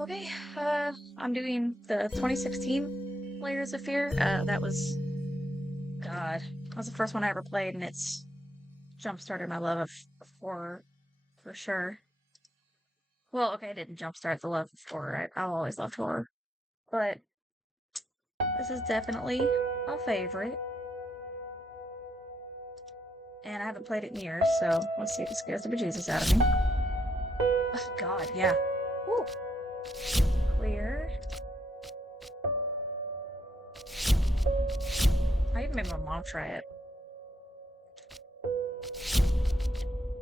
Okay, I'm doing the 2016 Layers of Fear. That was the first one I ever played, and it's jump-started my love of horror, for sure. Well, okay, I didn't jump-start the love of horror. I've always loved horror. But this is definitely a favorite. And I haven't played it in years, so let's see if it scares the bejesus out of me. Oh, God, yeah. Woo. Clear. I even made my mom try it.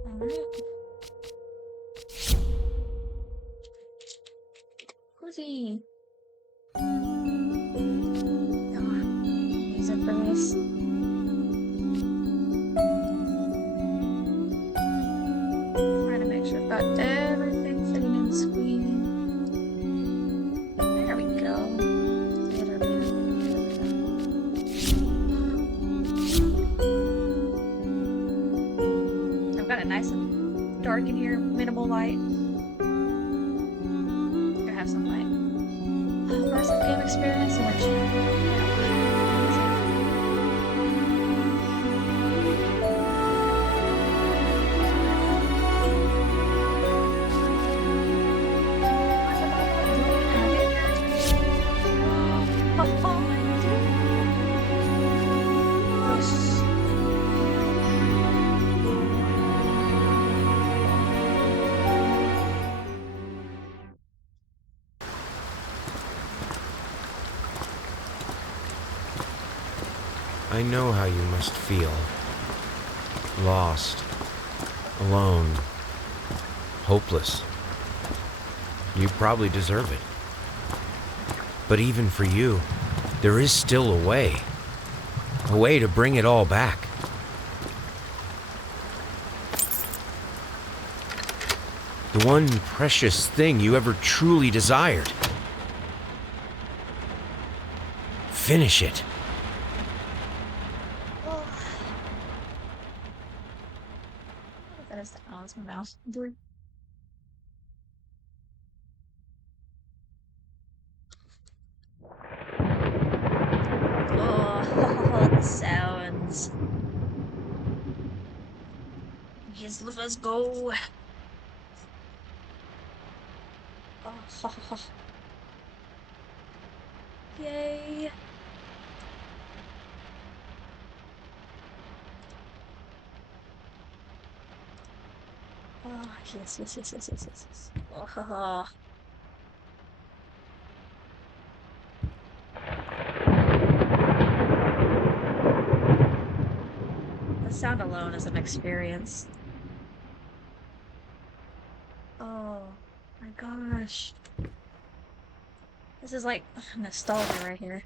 Alright. Cozy. Music for this. Trying to make sure I've got everything fitting in the screen. There we go. I've got it nice and dark in here, minimal light. Gonna have some light. Immersive game experience in which I know how you must feel. Lost. Alone. Hopeless. You probably deserve it. But even for you, there is still a way. A way to bring it all back. The one precious thing you ever truly desired. Finish it. Oh, it's my mouse. Oh, the sounds. Yes, let's go. Oh, yay. Oh, yes. Oh. The sound alone is an experience. Oh my gosh. This is like nostalgia right here.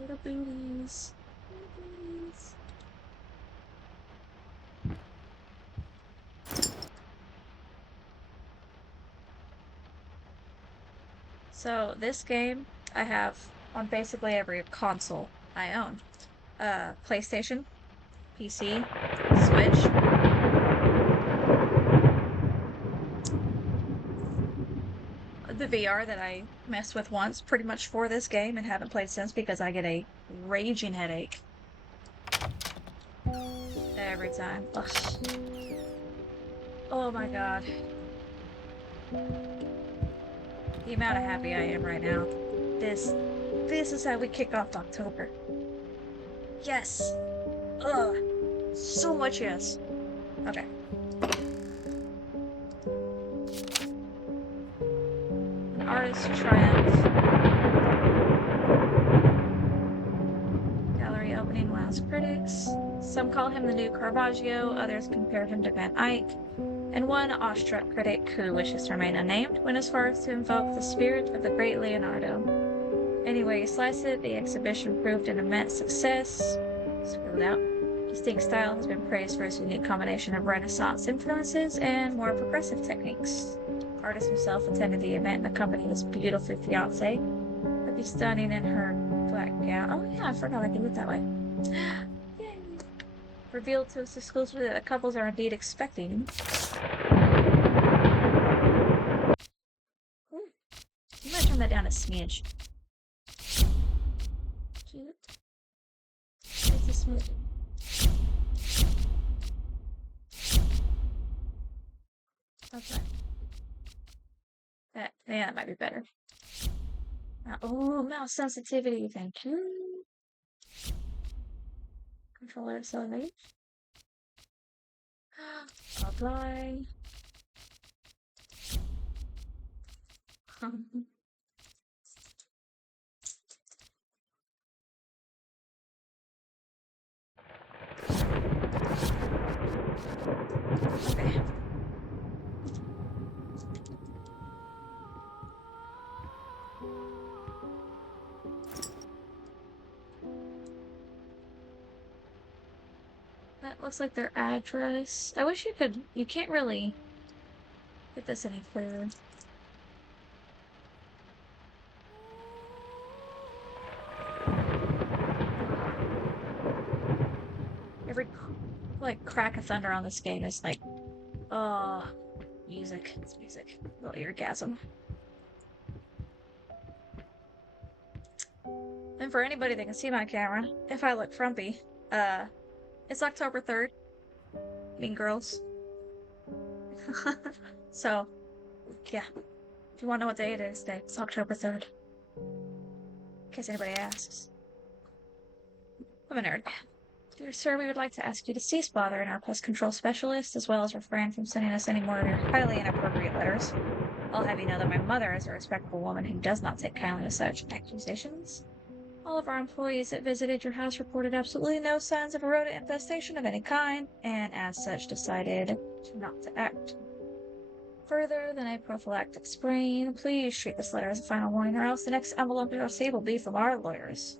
Little booties. Little booties. So this game I have on basically every console I own. PlayStation, PC, Switch. The VR that I messed with once pretty much for this game and haven't played since because I get a raging headache every time. Ugh. Oh my god. The amount of happy I am right now. This is how we kick off October. Yes! Ugh! So much yes! Okay. An artist's triumph. Gallery opening wows critics. Some call him the new Caravaggio, others compare him to Van Eyck, and one awestruck critic, who wishes to remain unnamed, went as far as to invoke the spirit of the great Leonardo. Anyway you slice it, the exhibition proved an immense success. Screwed out. Distinct style has been praised for its unique combination of Renaissance influences and more progressive techniques. Artist himself attended the event and accompanied his beautiful fiancée, looking stunning in her black gown. Oh yeah, I forgot I could look that way. Yay! revealed to us exclusively that the couples are indeed expecting. Ooh, you might turn that down a smidge. Just a smidge. Okay. Yeah, that might be better. Oh, mouse sensitivity. Thank you. Controller accelerate. Apply. Okay. That looks like their address. I wish you can't really get this any clearer. Every like crack of thunder on this game is like, oh, music. It's music. Little eargasm. And for anybody that can see my camera, if I look frumpy, uh, it's October 3rd. Mean Girls. So, yeah. If you want to know what day it is today, it's October 3rd. In case anybody asks. I'm a nerd. Dear sir, we would like to ask you to cease bothering our pest control specialist, as well as refrain from sending us any more of your highly inappropriate letters. I'll have you know that my mother is a respectable woman who does not take kindly to such accusations. All of our employees that visited your house reported absolutely no signs of a rodent infestation of any kind, and as such decided not to act further than a prophylactic sprain. Please treat this letter as a final warning, or else the next envelope you'll receive will be from our lawyers.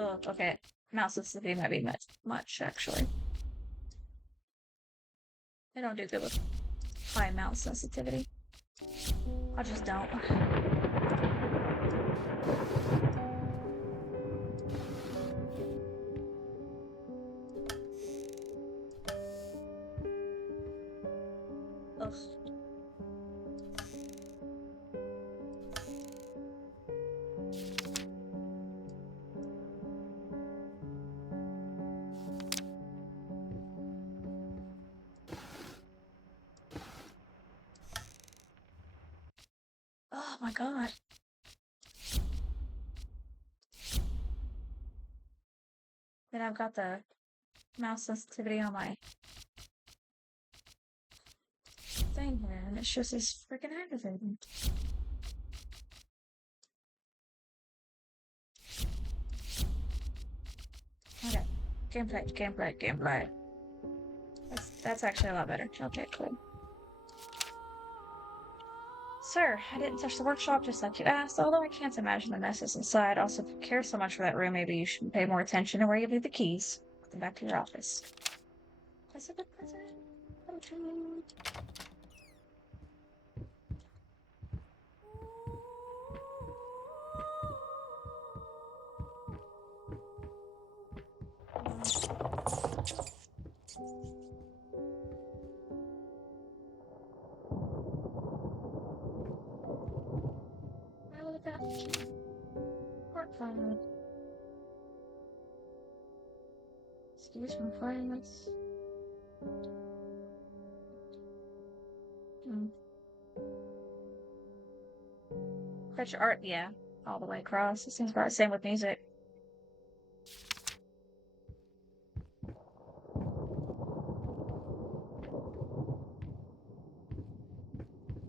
Oh, okay. Mouse sensitivity might be much, actually. I don't do good with high mouse sensitivity. I just don't. Ugh. Oh my god. Then I've got the mouse sensitivity on my thing here, and it's just as freaking aggravating. Okay. Gameplay. That's actually a lot better. Okay, cool. Sir, I didn't touch the workshop just like you asked, although I can't imagine the messes inside. Also, if you care so much for that room, maybe you should pay more attention to where you leave the keys. Put them back to your office. Present. How about court file? Excuse me, files. Fetch art, yeah. All the way across. It seems about the same with music.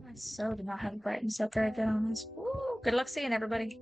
I so do not have the brightness up very good on this. Woo! Good luck seeing everybody.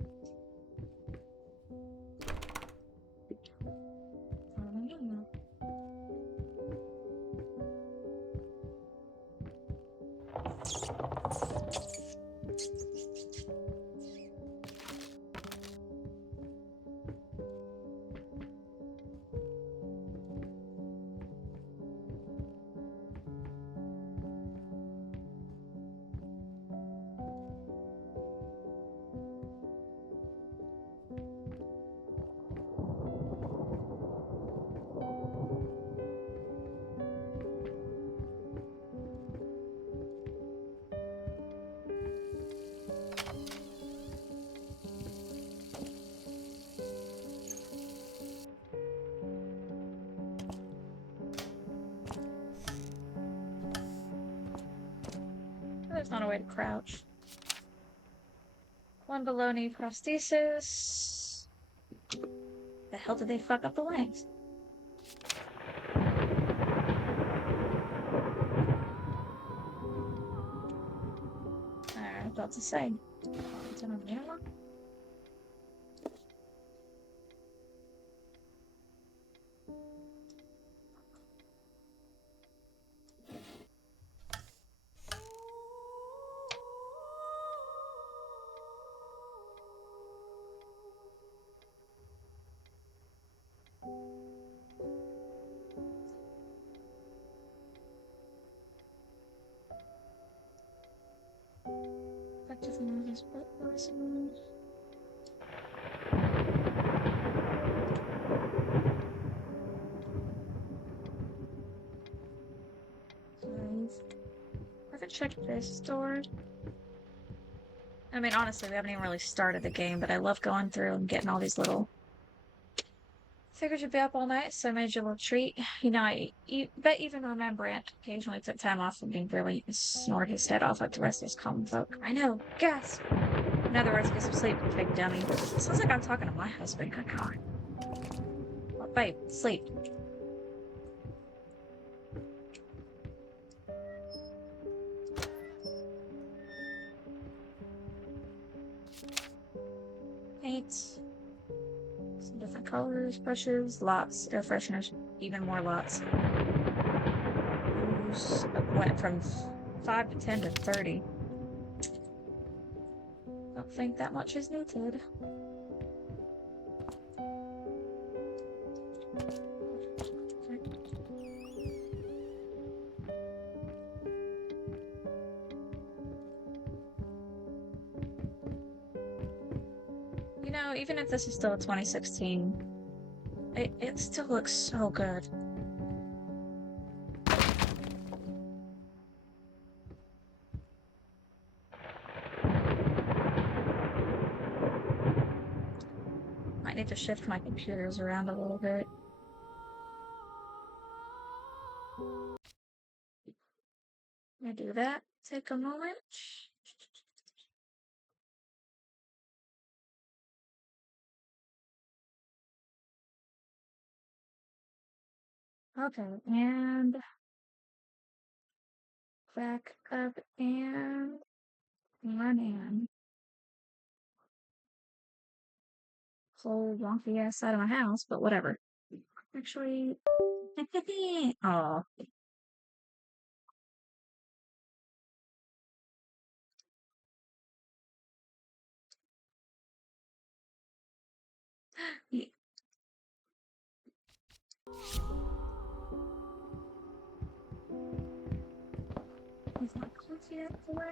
there's not a way to crouch. One baloney prosthesis. The hell did they fuck up the legs? Alright, about to say. Turn on the camera. Effective movement, person. I haven't checked this door. I mean, honestly, we haven't even really started the game, but I love going through and getting all these little. Figured you'd be up all night, so I made you a little treat. You know, bet even Remembrant occasionally took time off from being brilliant and snored his head off like the rest of his common folk. I know, gasp! In other words, get some sleep, you big dummy. It sounds like I'm talking to my husband, good God. Well, babe, sleep. Paint. Some different colors, brushes, lots, air fresheners, even more lots. Went from 5 to 10 to 30. Don't think that much is needed. You know, even if this is still a 2016, it still looks so good. Might need to shift my computers around a little bit. Let me do that. Take a moment. Okay, and back up and run in. Whole wonky ass side of my house, but whatever. Actually, oh, is my coffee out the way?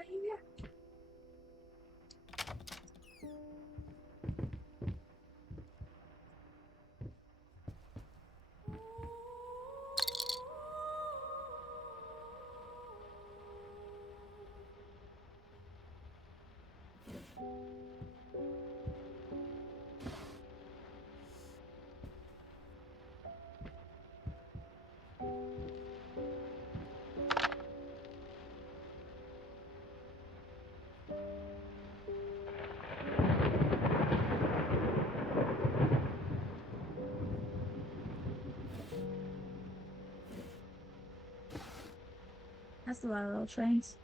That's a lot of little trains.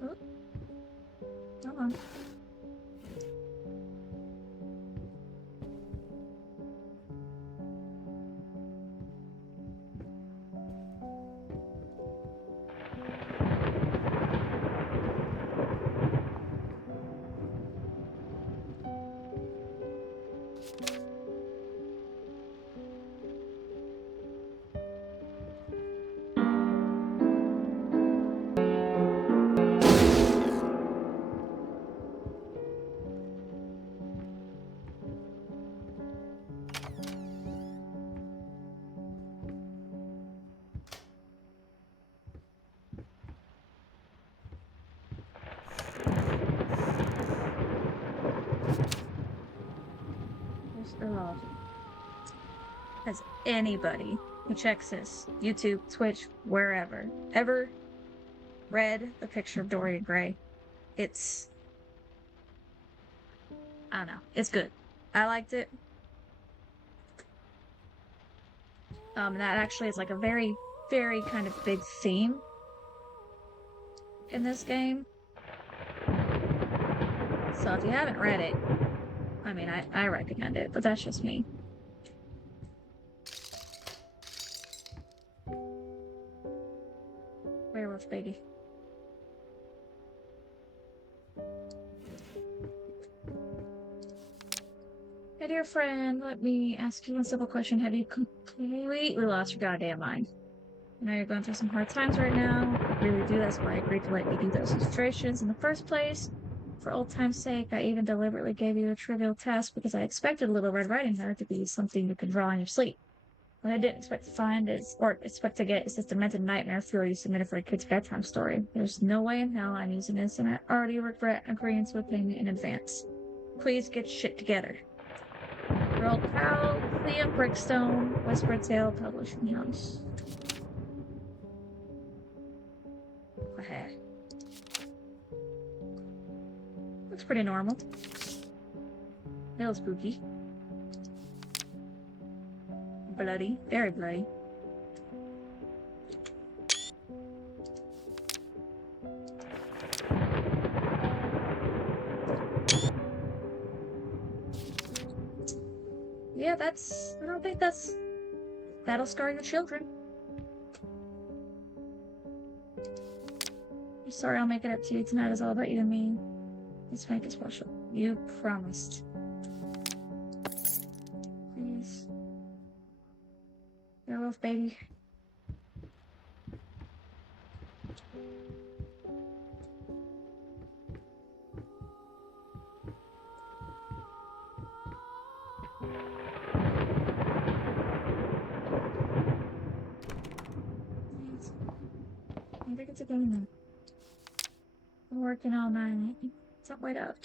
Oh, come on. Has anybody who checks this, YouTube, Twitch, wherever, ever read the picture of Dorian Gray? It's, I don't know, it's good. I liked it. That actually is like a very, very kind of big theme in this game. So if you haven't read it, I mean, I recommend it, but that's just me. Werewolf baby. Hey, dear friend, let me ask you one simple question. Have you completely lost your goddamn mind? I know you're going through some hard times right now. I really do. That's why I agreed to let you do those illustrations in the first place. For old time's sake, I even deliberately gave you a trivial task because I expected Little Red Riding Hood to be something you can draw in your sleep. What I didn't expect to find is, or expect to get, is this demented nightmare fuel you submitted for a kid's bedtime story. There's no way in hell I'm using this, and I already regret agreeing to a payment in advance. Please get shit together. Your old pal, Liam Brickstone, Whispered Tale Publishing House. Okay. Looks pretty normal. A little spooky. Bloody. Very bloody. Yeah, I don't think that'll scar your children. I'm sorry, I'll make it up to you tonight. It's all about you and me. Let's make it special. You promised. Please. Werewolf baby. Please. I think it's a game now. I'm working all night. Don't wait up.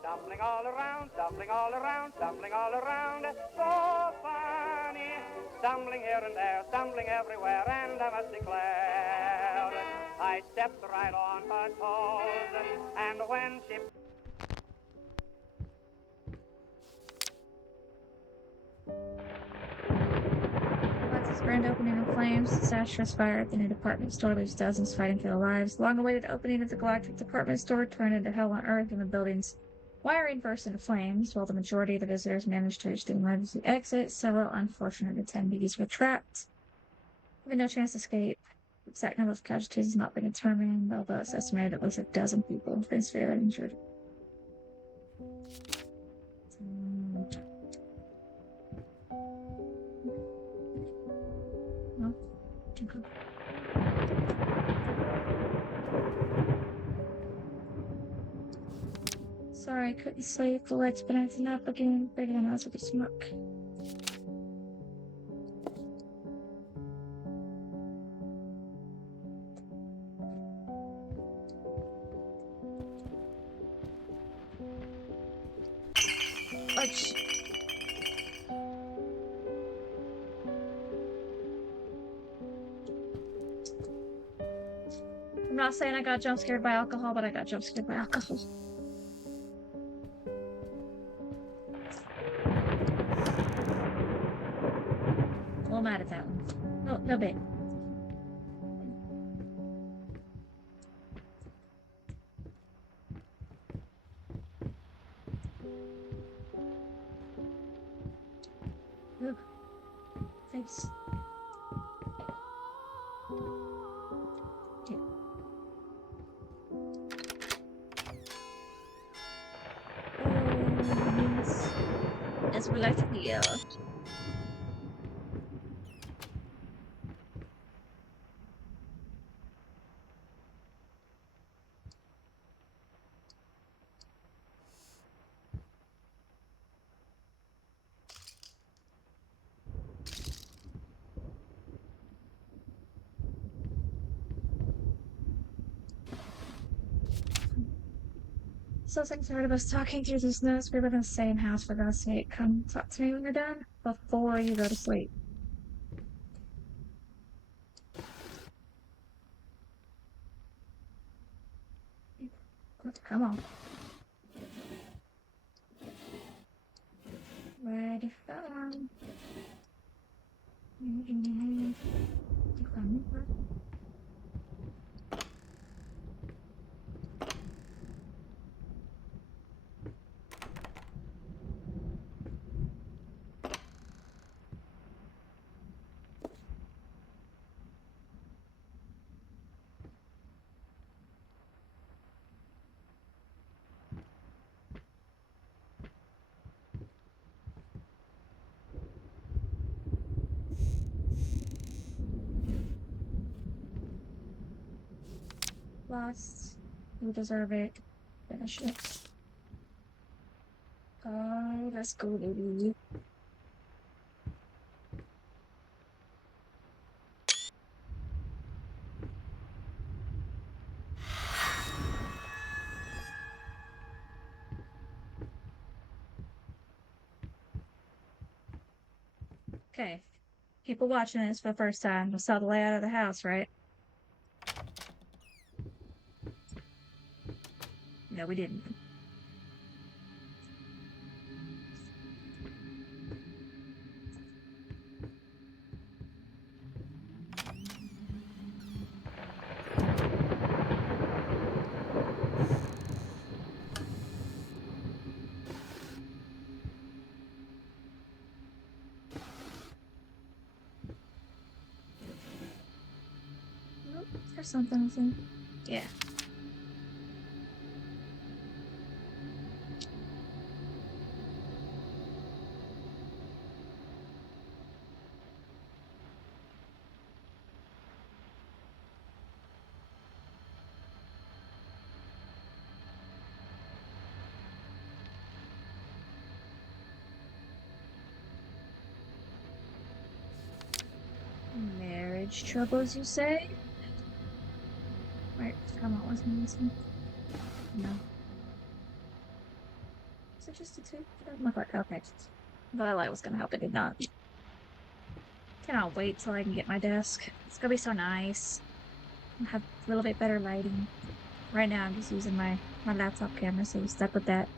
Stumbling all around, stumbling all around, stumbling all around, so funny. Stumbling here and there, stumbling everywhere, and I must declare, I stepped right on her toes, and when she... Lots of grand opening in flames, disastrous fire at the new department store leaves dozens fighting for their lives. Long-awaited opening of the galactic department store turned into hell on earth, and the building's wiring burst into flames. While the majority of the visitors managed to reach the emergency exit, several unfortunate attendees were trapped, with no chance to escape. The exact number of casualties has not been determined, although it's estimated at least a dozen people have been severely injured. No. Okay. Sorry, I couldn't sleep. The light's been acting up again. Bigger than I was with the smoke. Ouch. I'm not saying I got jump scared by alcohol, but I got jump scared by alcohol. A little mad at that one. No bit. Ooh. Thanks. Yeah. Oh, yes. As we like to hear. So tired of us talking through these notes. We live in the same house, for God's sake. Come talk to me when you're done before you go to sleep. Come on. Ready, go. Lost. You deserve it. Finish it. Oh, let's go, baby. Okay. People watching this for the first time saw the layout of the house, right? No, we didn't. Nope, there's something, I think. Yeah. Marriage troubles, you say? Right, come on, wasn't missing. No. Is it just a two? It doesn't look like okay. But I light was gonna help, it did not. Cannot wait till I can get my desk. It's gonna be so nice. I'll have a little bit better lighting. Right now I'm just using my laptop camera, so I'm stuck with that.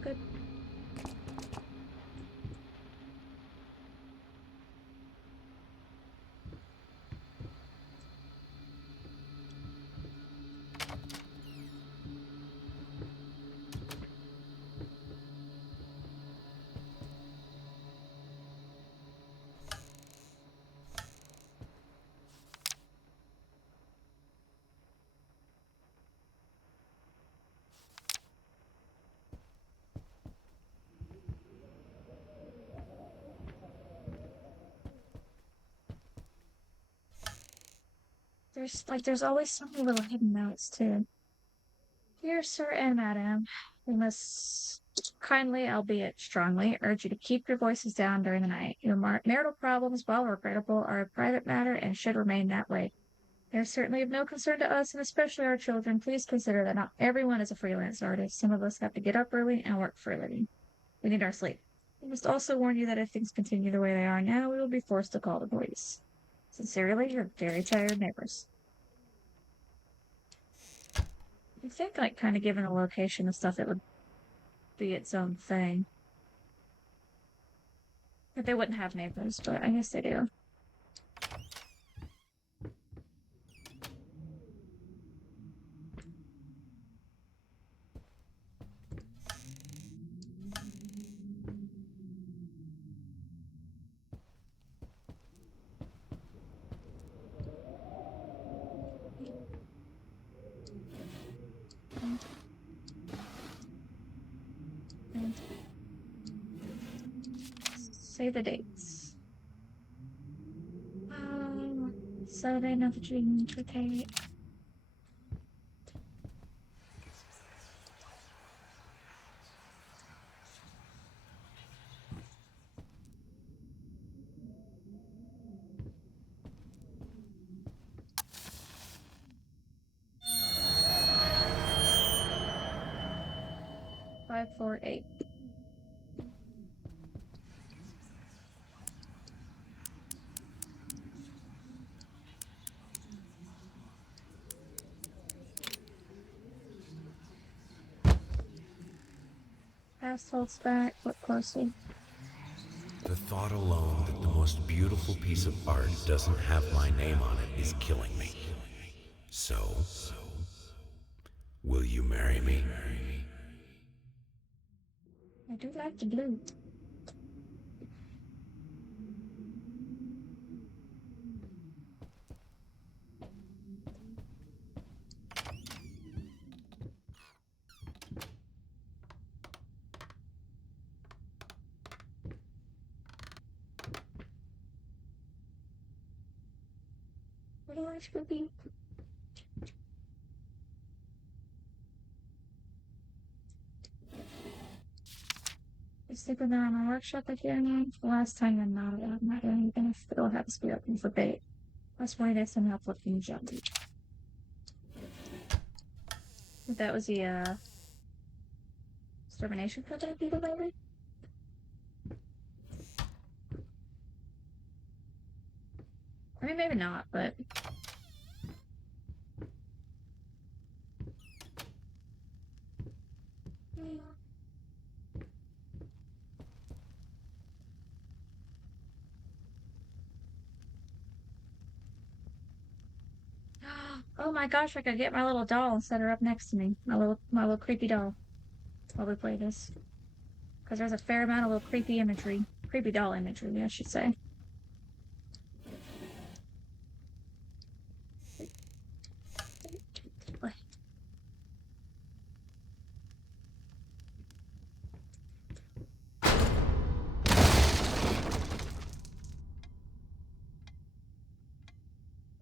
Good. There's always so many little hidden notes too. Dear Sir and Madam, we must kindly, albeit strongly, urge you to keep your voices down during the night. Your marital problems, while regrettable, are a private matter and should remain that way. They are certainly of no concern to us, and especially our children. Please consider that not everyone is a freelance artist. Some of us have to get up early and work for a living. We need our sleep. We must also warn you that if things continue the way they are now, we will be forced to call the police. Sincerely, your very tired neighbors. I think, like, kind of given the location and stuff, it would be its own thing. But they wouldn't have neighbors, but I guess they do. And save the dates. Saturday, not the dream. Okay. 548. Past holds back. Look closely. The thought alone that the most beautiful piece of art doesn't have my name on it is killing me. So, will you marry me? I do like the blue. What do I should be? I sleep in there on my workshop again. The last time I'm not doing anything. If the door happens to be open for bait. That's why there's some help looking jump. That was the extermination project people maybe? I mean maybe not, but oh my gosh, I could get my little doll and set her up next to me. My little creepy doll while we play this. Because there's a fair amount of little creepy imagery. Creepy doll imagery, I should say.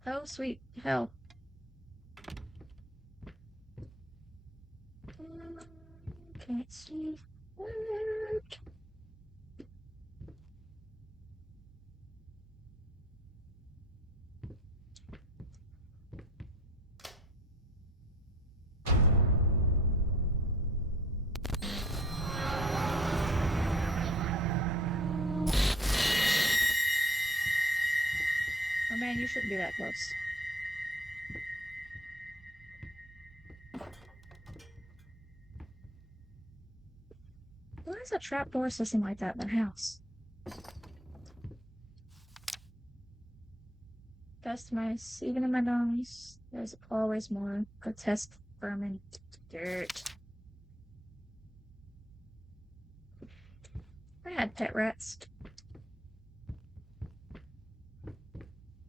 Oh, sweet hell. Can't see. Oh man, you shouldn't be that close. Why is a trapdoor system like that in their house? Dust mice, even in my nose, there's always more. Grotesque vermin. Dirt. I had pet rats.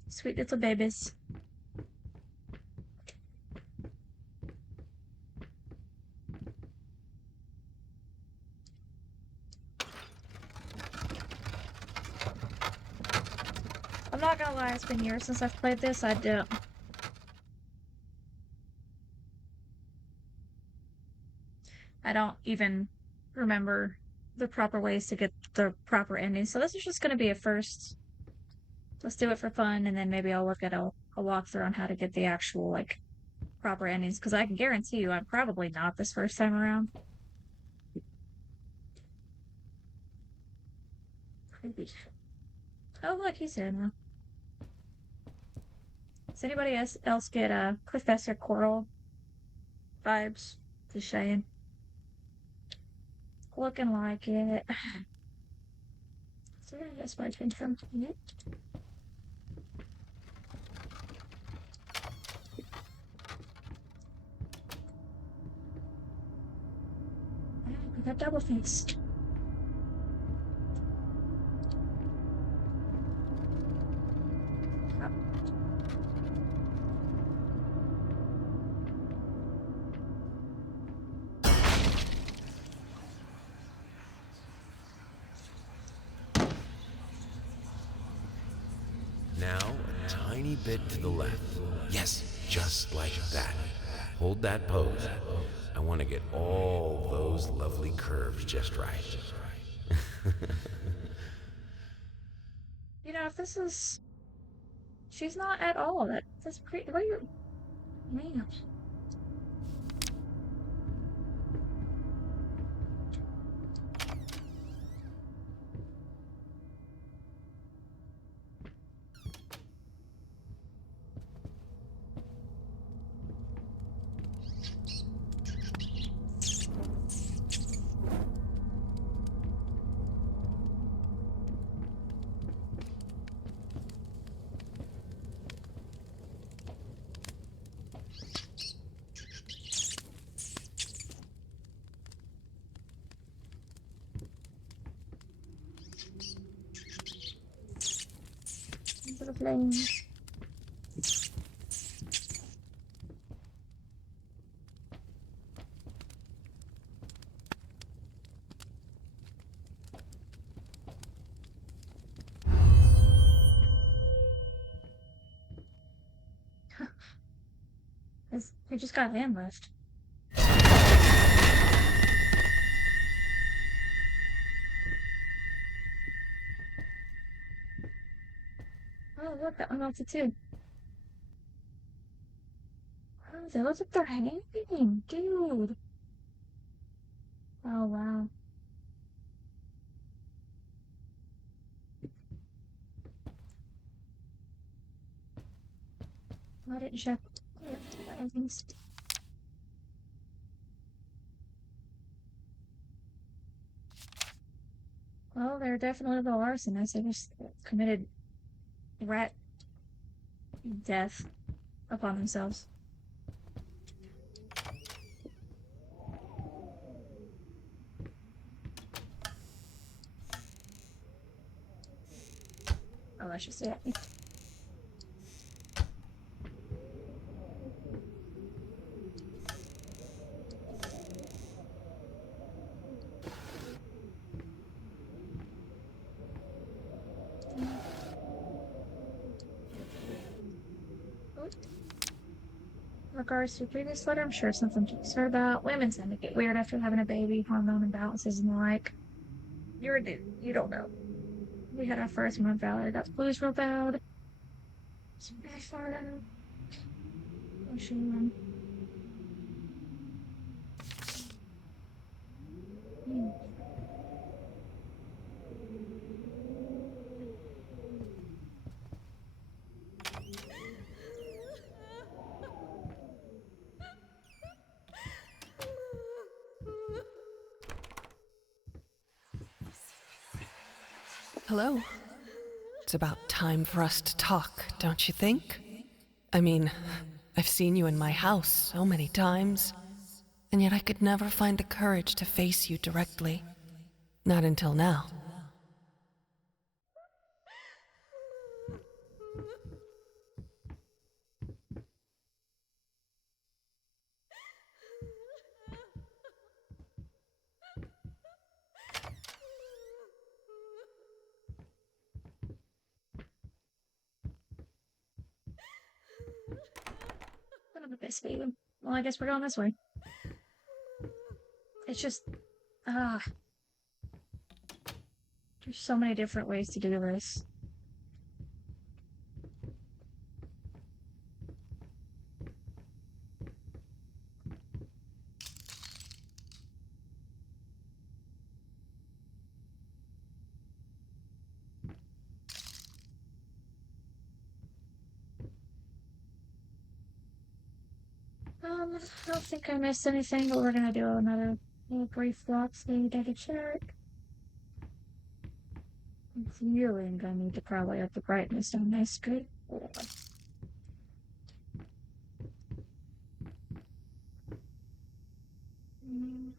Sweet little babies. I'm not gonna lie, it's been years since I've played this. I don't even remember the proper ways to get the proper ending. So this is just gonna be a first. Let's do it for fun, and then maybe I'll look at a walkthrough on how to get the actual like proper endings. Because I can guarantee you, I'm probably not this first time around. Creepy. Oh look, he's here now. Does anybody else get Professor Coral vibes? Just saying. Looking like it. So that's my from it. We got double face. Now, a tiny bit to the left. Yes, just like that. Hold that pose. I want to get all those lovely curves just right. You know, if this is, she's not at all. That's pretty. What are you, man? flames. We just got ambushed. Oh, look, that one melted too. Oh, they look like they're hanging, dude. Oh, wow. I didn't check. Things. Well, they're definitely the arsonists. They just committed rat death upon themselves. Oh, that's just it. In regards to your previous letter, I'm sure something to concern about. Women tend to get weird after having a baby, hormone imbalances and the like. You're a dude. You don't know. We had our first month out. I got the blues real bad. Some really far out. Oh, shame. Hello. It's about time for us to talk, don't you think? I mean, I've seen you in my house so many times, and yet I could never find the courage to face you directly. Not until now. Son of a biscuit. Well, I guess we're going this way. It's just, ah, there's so many different ways to do this. I don't think I missed anything, but we're gonna do another little brief walk so you take a check. I'm feeling I need to probably up the brightness on my screen. Mm.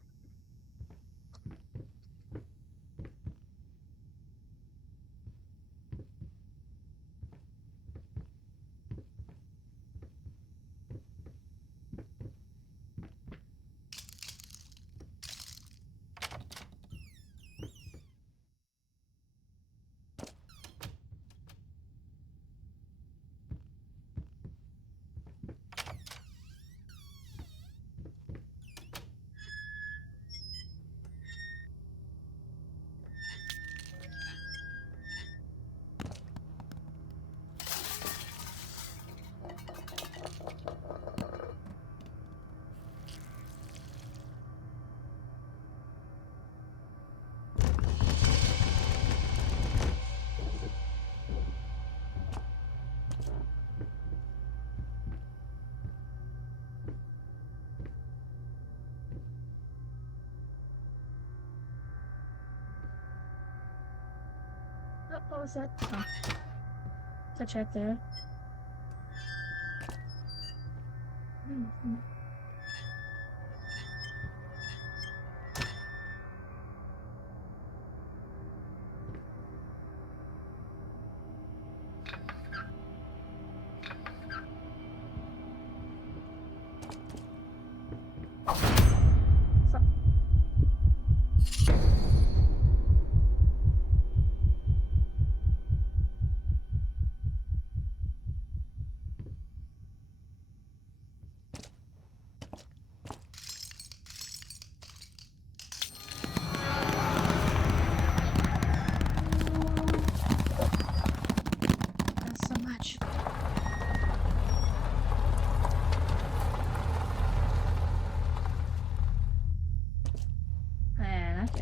Oh, what was that? Oh, to check there. Mm-hmm.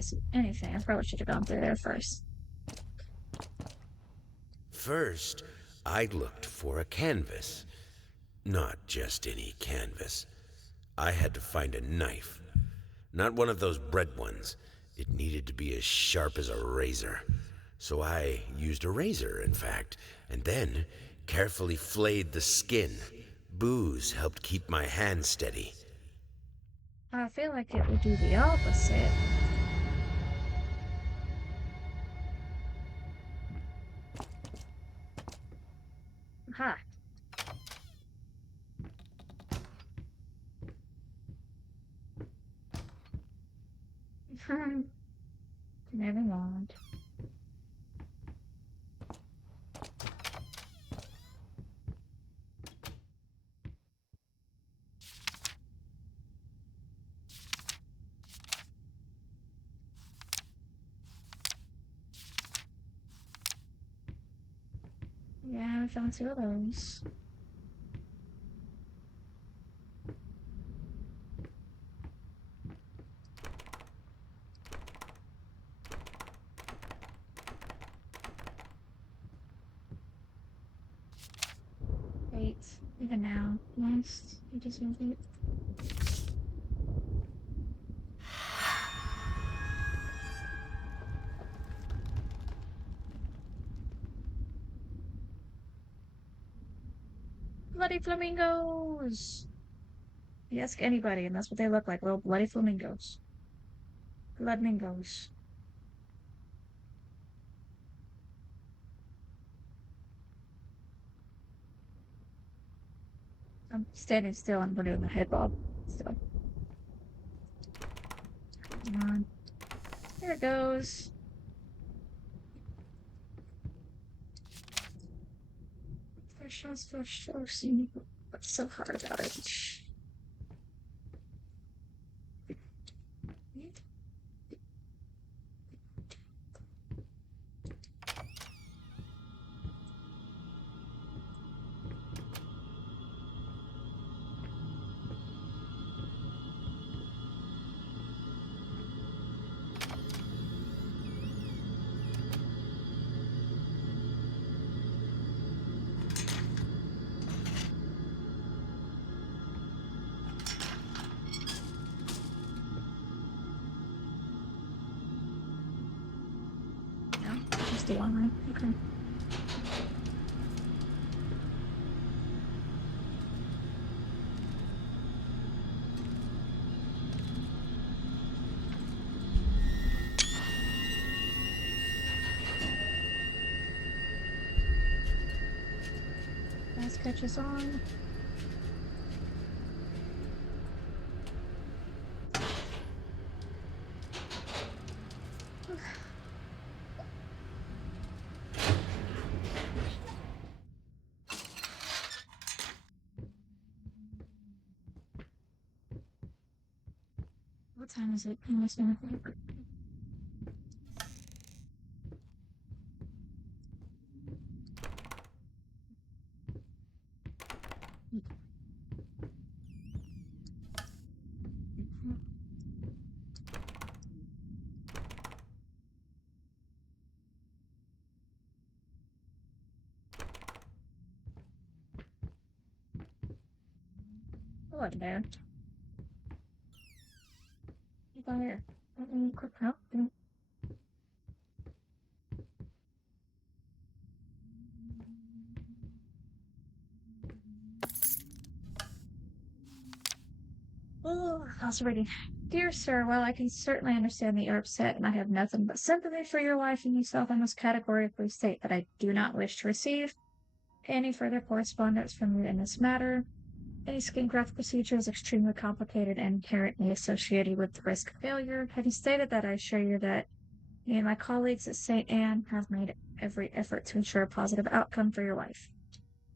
see anything. I probably should have gone through there first. First, I looked for a canvas. Not just any canvas. I had to find a knife. Not one of those bread ones. It needed to be as sharp as a razor. So I used a razor, in fact, and then carefully flayed the skin. Booze helped keep my hand steady. I feel like it would do the opposite. Ha. Never mind. Yeah, I found two of those. Wait, even now. Nice. You just moved it. Bloody flamingos! You ask anybody, and that's what they look like, little bloody flamingos. Bloodmingos. I'm standing still and we're doing the head bob. So, come on. There it goes. First shots, first shots. What's so hard about it? No, just the one, right? Okay. Last catches on. What time is it? Almost 9 o'clock. What there? You got here. Quick help. Oh, I was reading. Dear sir, while I can certainly understand that you're upset and I have nothing but sympathy for your wife and yourself, I must categorically state that I do not wish to receive any further correspondence from you in this matter. Any skin graft procedure is extremely complicated and inherently associated with the risk of failure. Having stated that, I assure you that me and my colleagues at St. Anne have made every effort to ensure a positive outcome for your wife.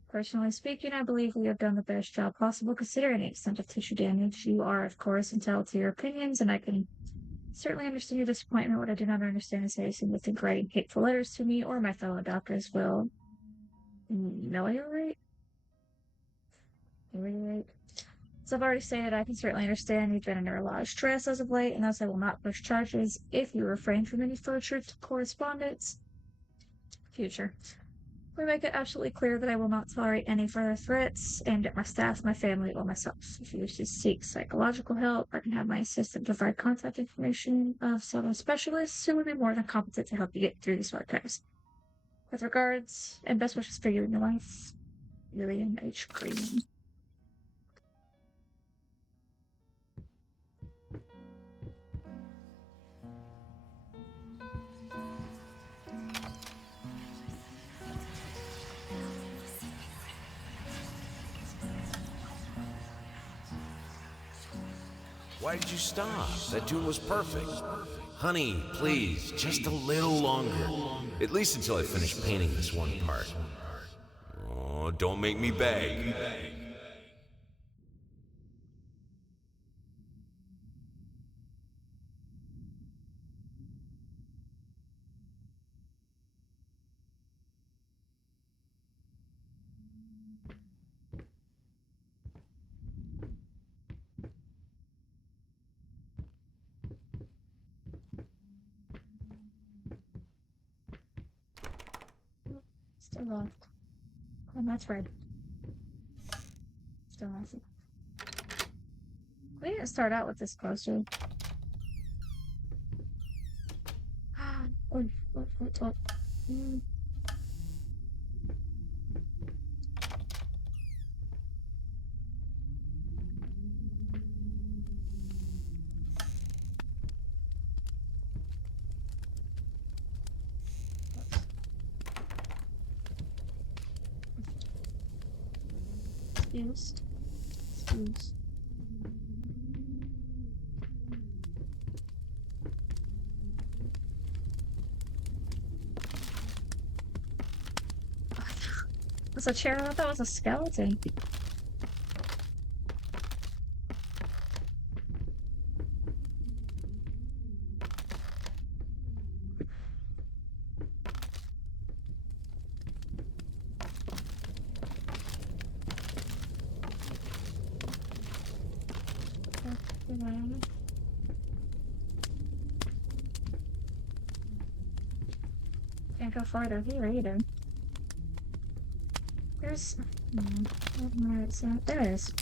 Personally speaking, I believe we have done the best job possible considering the extent of tissue damage. You are, of course, entitled to your opinions, and I can certainly understand your disappointment. What I do not understand is how you seem to think writing hateful letters to me or my fellow doctors will ameliorate. Ameliorate. As I've already stated, I can certainly understand you've been under a lot of stress as of late, and thus I will not push charges if you refrain from any further correspondence. Future. We make it absolutely clear that I will not tolerate any further threats aimed at my staff, my family, or myself. If you wish to seek psychological help, I can have my assistant provide contact information of several specialists who would be more than competent to help you get through these hard times. With regards, and best wishes for you and your wife, Lillian H. Green. Why did you stop? That tune was perfect. Honey, please, just a little longer. At least until I finish painting this one part. Oh, don't make me beg. Still locked. Oh, that's red. Still messy. We didn't start out with this closer. Oh. Excuse. That's a chair? I thought that was a skeleton. Can't go farther here either. There's... where it's at. There it is.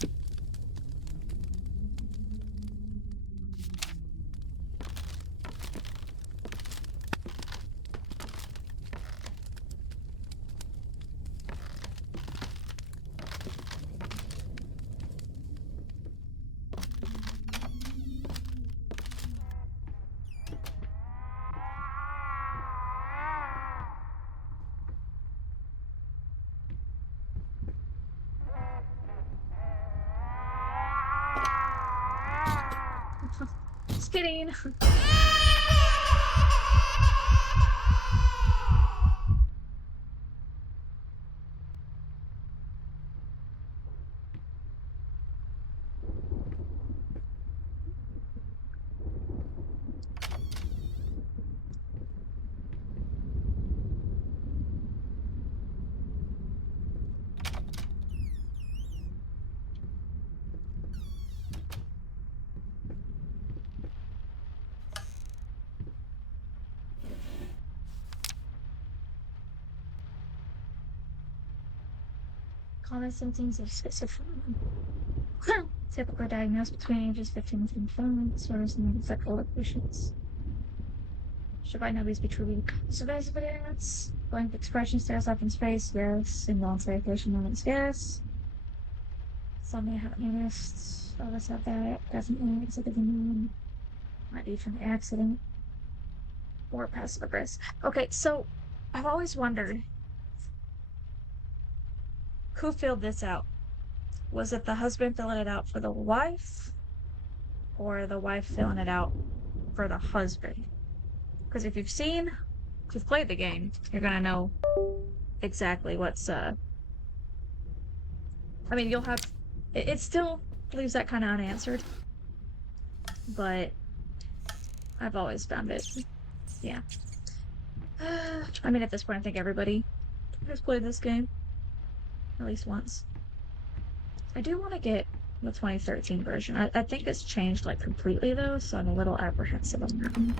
Just kidding. Common symptoms of schizophrenia. Typical diagnosed between ages 15 and 25, disorders and sexual patients. Should by no means be truly subversive evidence. Blank expression stares up in space, yes. Involuntary facial movements, yes. Some may have noticed. Others have that. Definitely exhibit the moon. Might be from the accident. Or passive aggressive. Okay, so I've always wondered who filled this out. Was it the husband filling it out for the wife? Or the wife filling it out for the husband? Because if you've played the game, you're gonna know exactly what's, I mean, you'll have, it still leaves that kind of unanswered. But I've always found it, yeah. I mean, at this point, I think everybody has played this game. At least once. I do want to get the 2013 version. I think it's changed like completely though, so I'm a little apprehensive on that one.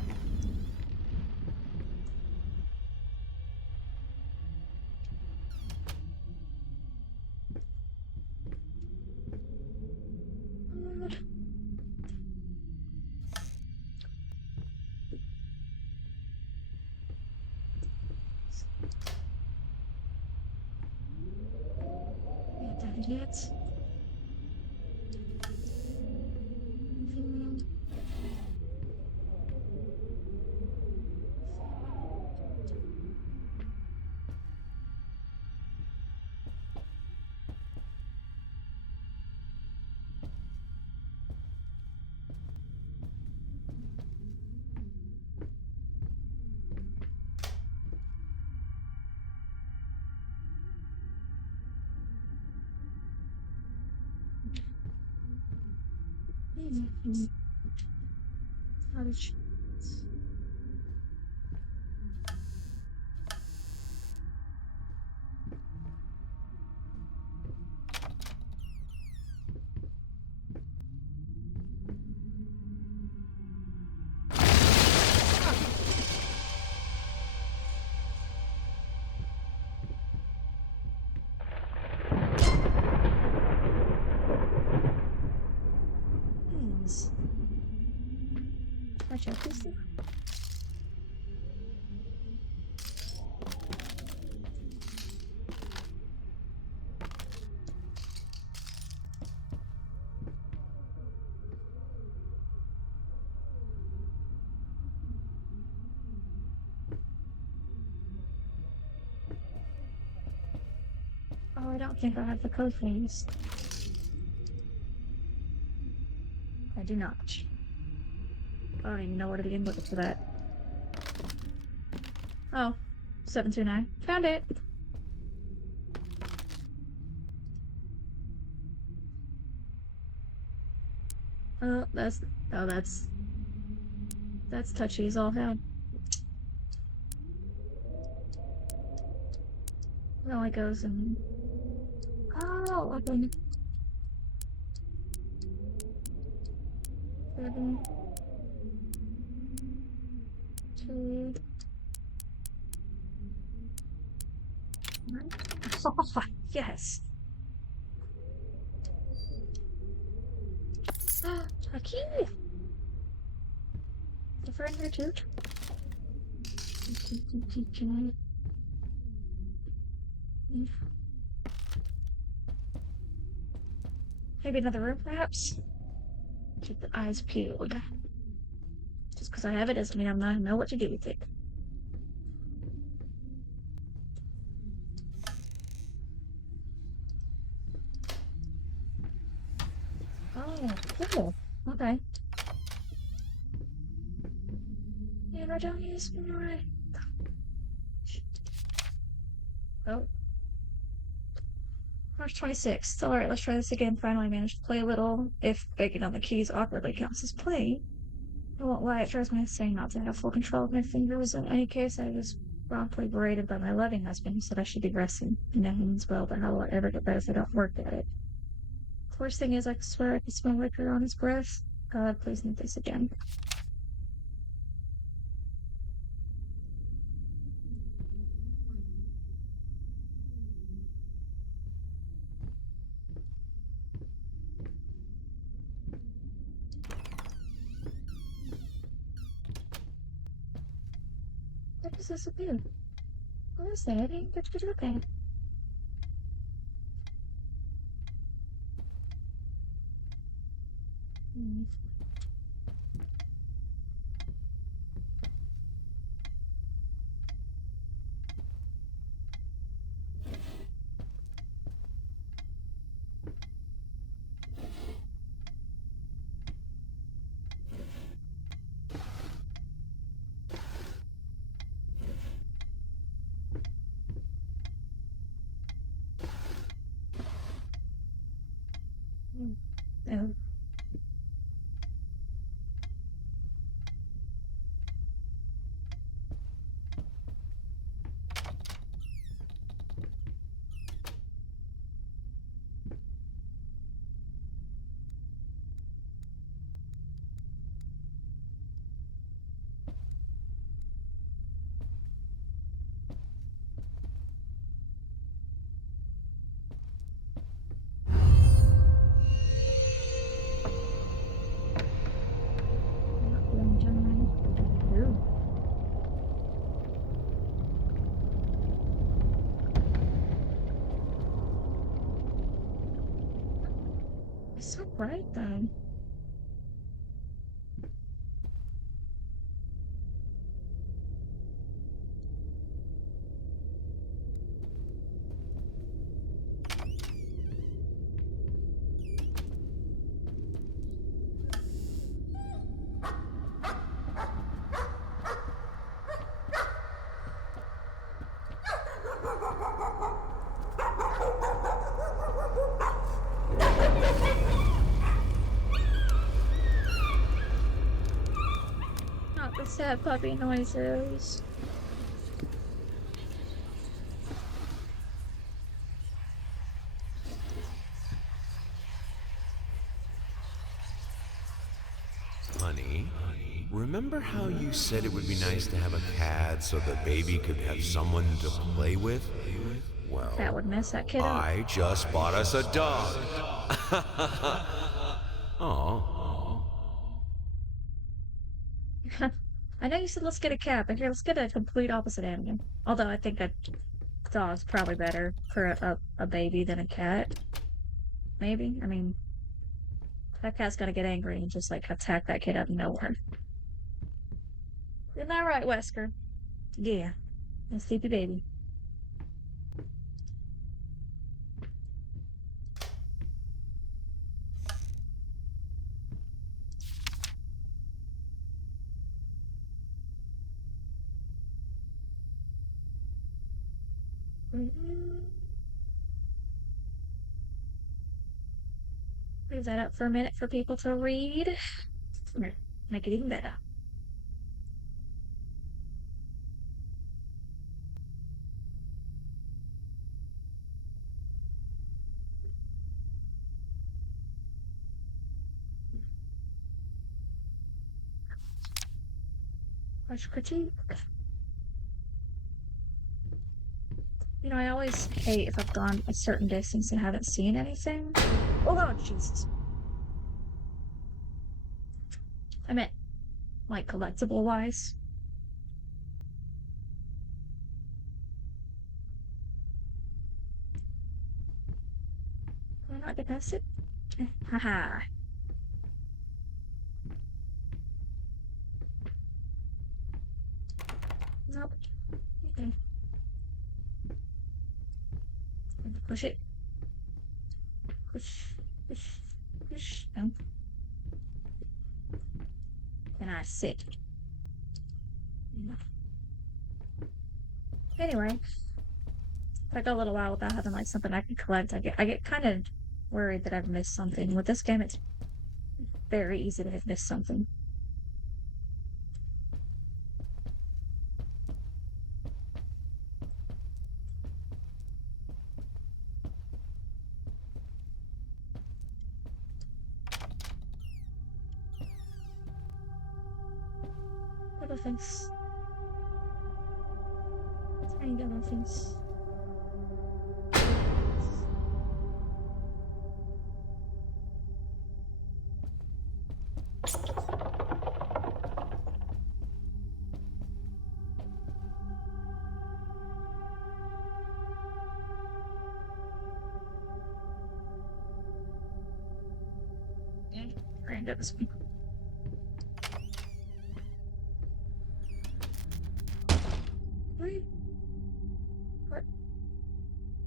Yeah, there it is. Watch out, this thing. Oh, I don't think I have the code for these. I do not. I don't even know where to begin looking for that. Oh, 729. Found it! Oh, that's touchy as all hell. It only goes in. Oh, okay. 7, 2, 1. Oh, yes. A key! The friend here too. Maybe another room, perhaps? Keep the eyes peeled. Just because I have it doesn't mean I'm not know what to do with it. Oh, cool. Okay. And I don't use my. Oh. March 26th. Alright, let's try this again. Finally managed to play a little. If begging on the keys awkwardly counts as playing. I won't lie, it drives me insane not to have full control of my fingers. In any case, I was promptly berated by my loving husband who said I should be resting. You know him as well, but how will I ever get better if I don't work at it? The worst thing is, I swear I can smell liquor on his breath. God, please need this again. Where does this appear? What is that? I didn't get to look at it. Hmm. Oh. It's so bright though. Not the sad puppy noises. Honey, remember how you said it would be nice to have a cat so the baby could have someone to play with? Well, That would mess that kid up. I just bought us a dog. Oh. I know you said let's get a cat, but here, let's get a complete opposite animal. Although I think a dog's probably better for a baby than a cat. Maybe? I mean, that cat's gonna get angry and just, like, attack that kid out of nowhere. Isn't that right, Wesker? Yeah. A sleepy baby. Leave that up for a minute for people to read. Here, make it even better. Harsh critique. You know, I always hate if I've gone a certain distance and haven't seen anything. Oh, Jesus. I meant, like, collectible-wise. Am I not gonna pass it? Haha. Nope. Okay. Push it. Push. Push. Push. No. And I sit. Anyway, if I go a little while without having like something I can collect, I get kind of worried that I've missed something. With this game, it's very easy to have missed something. Little things. Tiny little things. And random this one. What?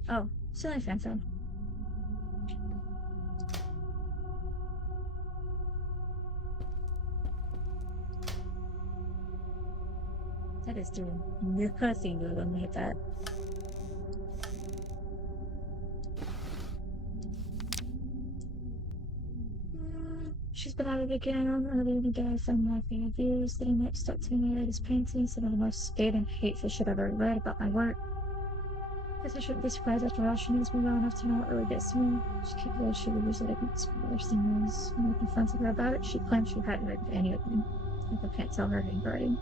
Oh, ceiling fan phone. That is doing nothing to eliminate that. She's been at it again. Earlier in the day, I found my reviews sitting next up to me. Latest painting, some of the most scathing, hateful shit I've ever read about my work. Guess I shouldn't be surprised after all. She knows me well enough to know what really gets to me. She kept those shivers that I think it's the worst thing was. When I confronted her about it, she claimed she hadn't read any of them. Like I can't tell her handwriting.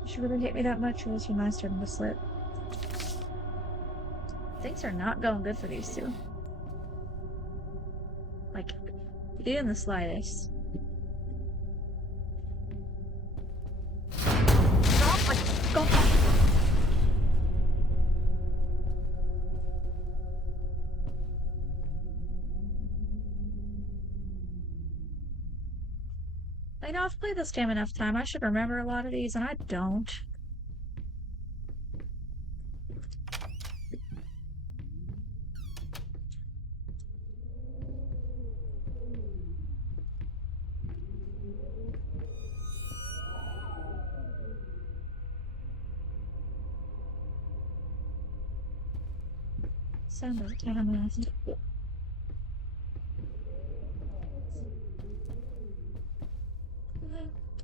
Did she really hate me that much, or was her mind starting to slip? Things are not going good for these two. Like, even the slightest. Oh my god! I know I've played this game enough time. I should remember a lot of these, and I don't. Sound of cameras.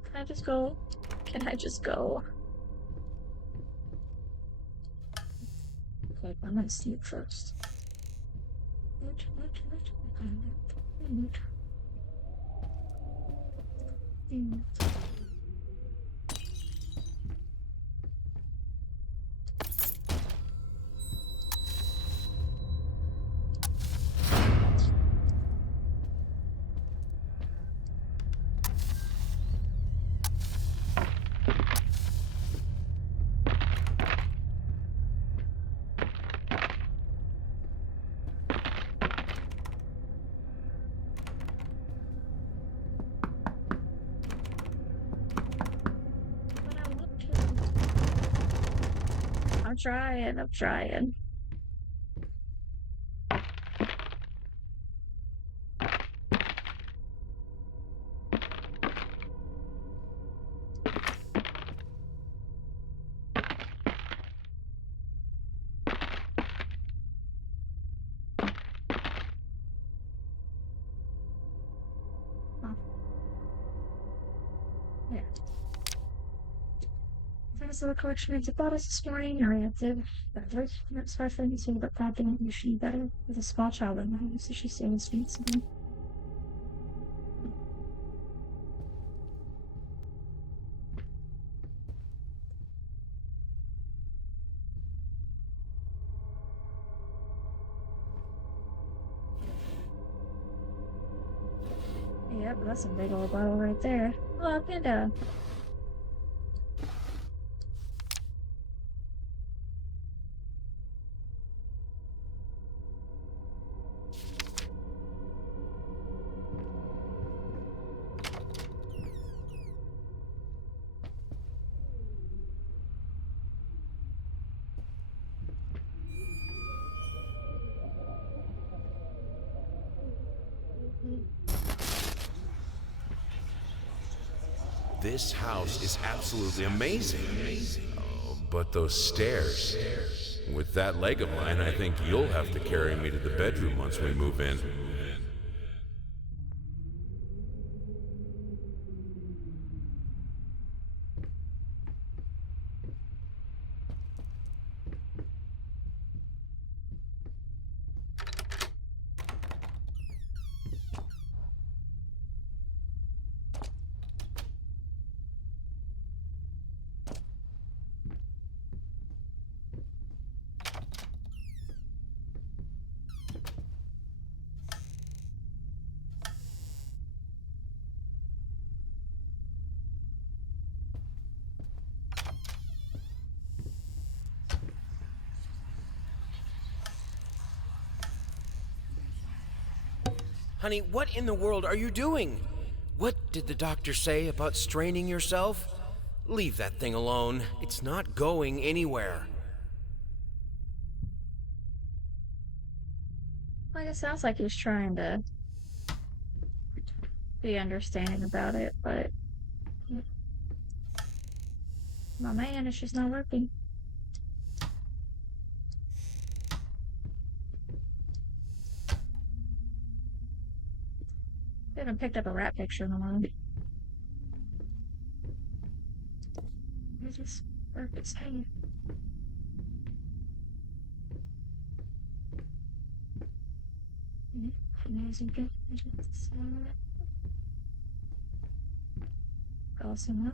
Can I just go? Can I just go? Okay, I'm gonna sleep first. I'm trying. Oh, yeah. Friends of the collection of bottles this morning, oriented. Beverage. Sorry for anything but prompting you should be better with a small child in the home, so she stays feet again. Yep, that's a big old bottle right there. Oh, Panda. This house is absolutely amazing. Oh, but those stairs. With that leg of mine, I think you'll have to carry me to the bedroom once we move in. Honey, what in the world are you doing? What did the doctor say about straining yourself? Leave that thing alone. It's not going anywhere. Like, it sounds like he's trying to be understanding about it, but my man, it's just not working. I haven't picked up a rat picture in a while. Where's this work? It's hanging. Amazing. Awesome.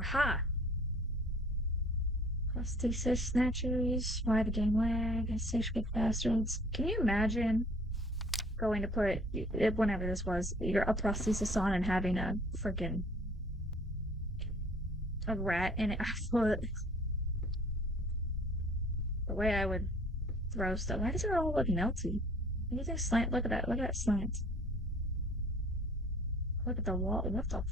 Aha! Prosthesis snatchers, why the game lag, insatiable bastards. Can you imagine going to put, whenever this was, a prosthesis on and having a freaking a rat in it? The way I would throw stuff. Why does it all look melty? Anything slant? Look at that. Look at that slant. Look at the wall. What the?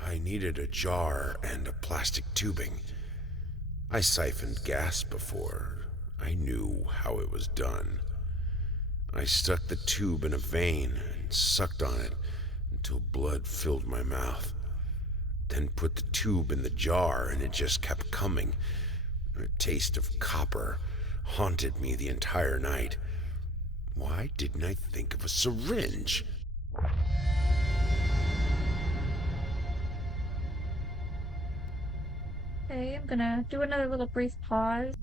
I needed a jar and a plastic tubing. I siphoned gas before. I knew how it was done. I stuck the tube in a vein and sucked on it until blood filled my mouth. Then put the tube in the jar and it just kept coming. A taste of copper haunted me the entire night. Why didn't I think of a syringe? Okay, I'm gonna do another little brief pause.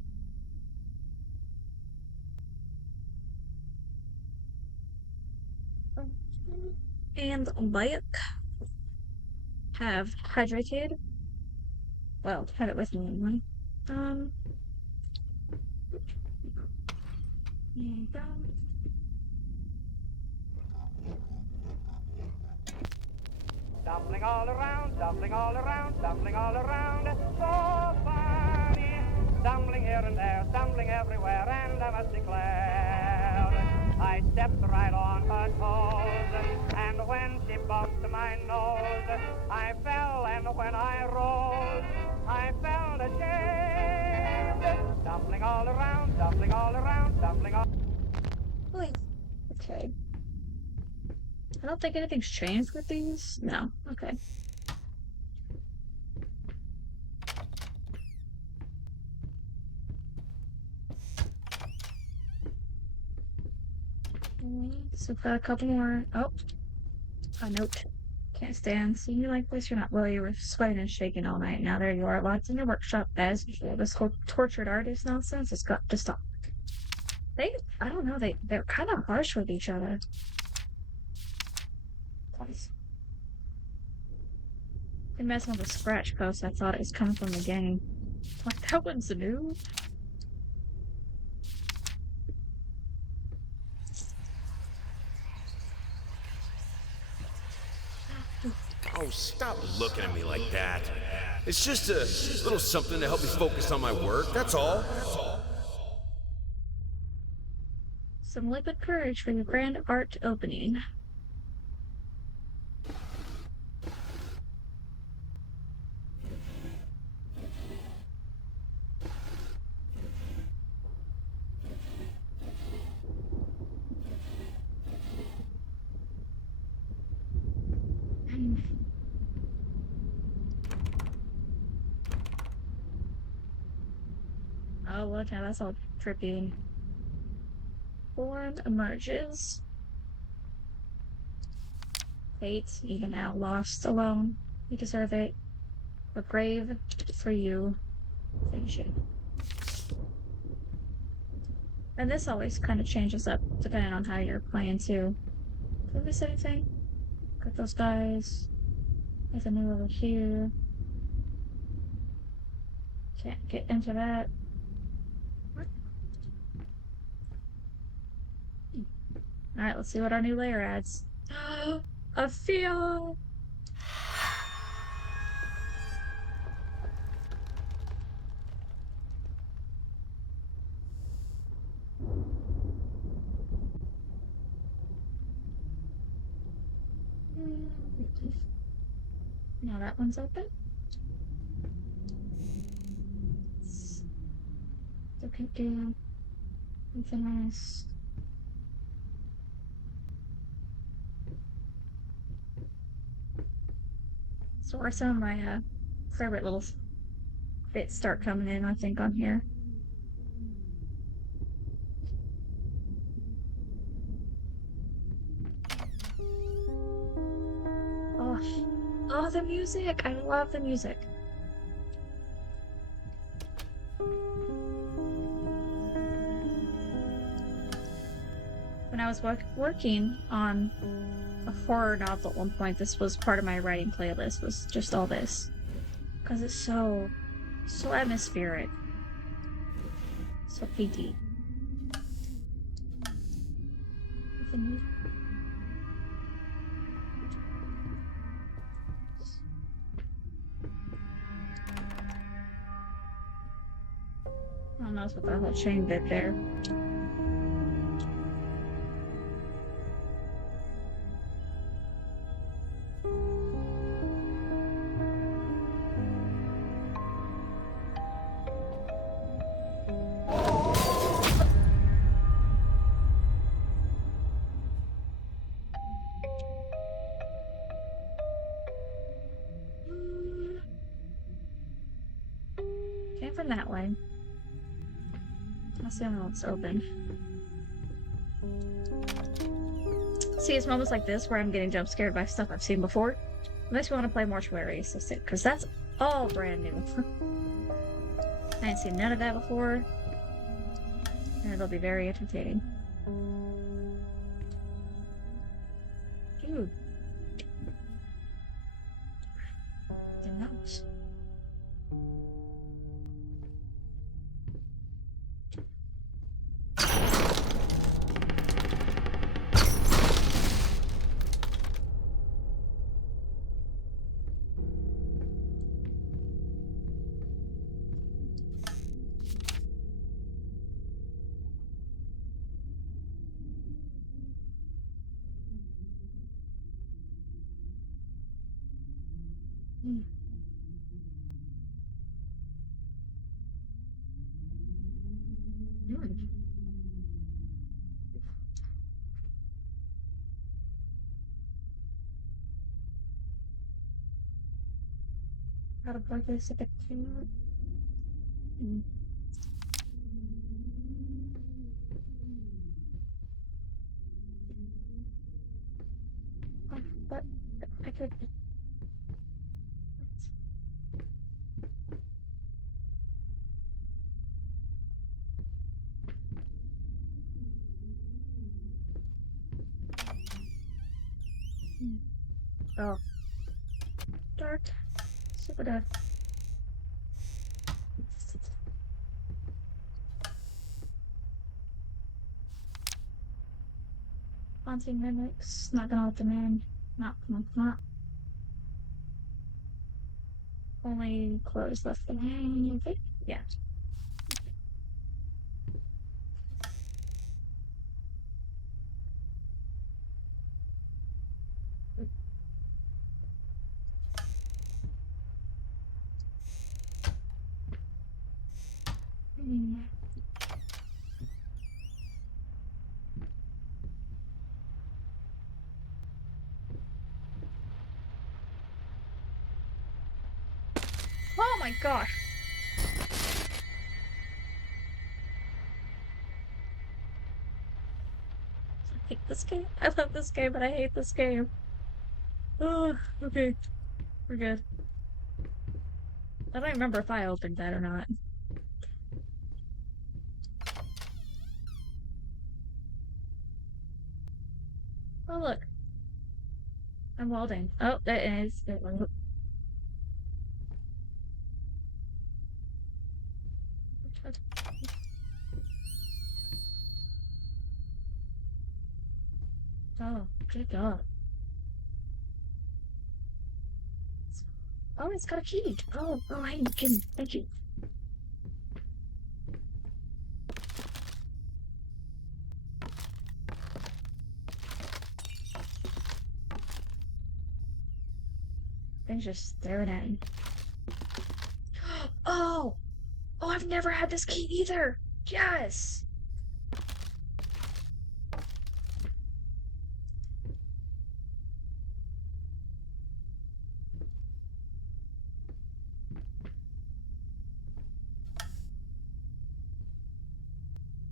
And like, have hydrated. Well, have it with me anyway. Um, and, Tumbling all around, tumbling all around, tumbling all around. So funny. Stumbling here and there, stumbling everywhere, and I must declare, I stepped right on her toes, and when she bumped my nose, I fell, and when I rose, I felt ashamed. Tumbling all around, tumbling all around, tumbling all. wait. Okay. I don't think anything's changed with these. No. Okay. So we've got a couple more. Oh, a note. Can't stand seeing you like this. You're not well. You were sweating and shaking all night. Now there you are, locked in your workshop as usual. This whole tortured artist nonsense has got to stop. I don't know. They're kind of harsh with each other. They messing with the scratch post. I thought it was coming from the game. Like that one's new. Oh, stop looking at me like that. It's just a little something to help me focus on my work, that's all. Some liquid courage for your grand art opening. Oh, look now, that's all trippy. Form emerges. Fate, even now, lost, alone. You deserve it. A grave for you. Finish it. And this always kind of changes up depending on how you're playing too. Did I miss anything? Got those guys. There's a new over here. Can't get into that. Alright, let's see what our new layer adds. A feel! Now that one's open. Looking do anything else. So where some of my favorite little bits start coming in, I think, on here. Oh, Oh, the music! I love the music. When I was working on a horror novel at one point, this was part of my writing playlist, was just all this. Because it's so atmospheric. So peaky. I don't know what the whole chain bit there. Came from that way. That's the only one that's open. See, it's moments like this where I'm getting jump scared by stuff I've seen before. It makes me want to play Mortuary Assistant, because that's all brand new. I ain't seen none of that before. And it'll be very entertaining. Dude. The notes. Mm. Mm. How to plug this at the camera. Mm. Oh, but I could. Mm. Oh. Dark. Super dark. Haunting mimics. Not gonna let them in. Not. Only clothes left behind. Okay. Yeah. Mm. Oh my gosh. I hate this game. I love this game, but I hate this game. Oh, okay. We're good. I don't remember if I opened that or not. Oh, look. I'm welding. Oh, that is. Oh, good God. Oh, it's got a key. Oh, hey, can, thank you. Things just staring at me. Oh! Oh, I've never had this key either! Yes!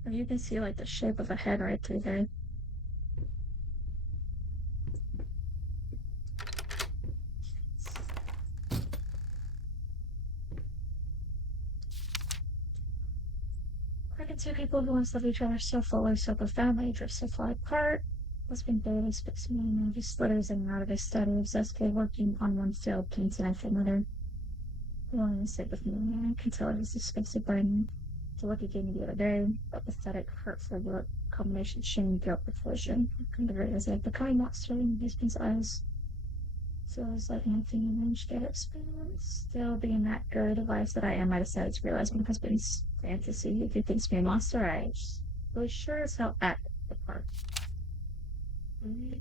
Oh, you can see, like, the shape of a head right through there. can two people who once loved each other so fully, so profoundly, drift so far apart? Husband barely speaks to me and just slitters in and out of his study, obsessively working on one failed painting after another. Willing to sit with me, and I can tell he's disgusted by me. The look he gave me the other day, that pathetic, hurtful look, combination of shame, guilt, repulsion. I consider it as a becoming monster in my husband's eyes. Feels like nothing an inch get experience. Still being that good of life that I am, I decided to realize my husband's fantasy. If he thinks me a monster, I just really sure as hell act the part. Mm.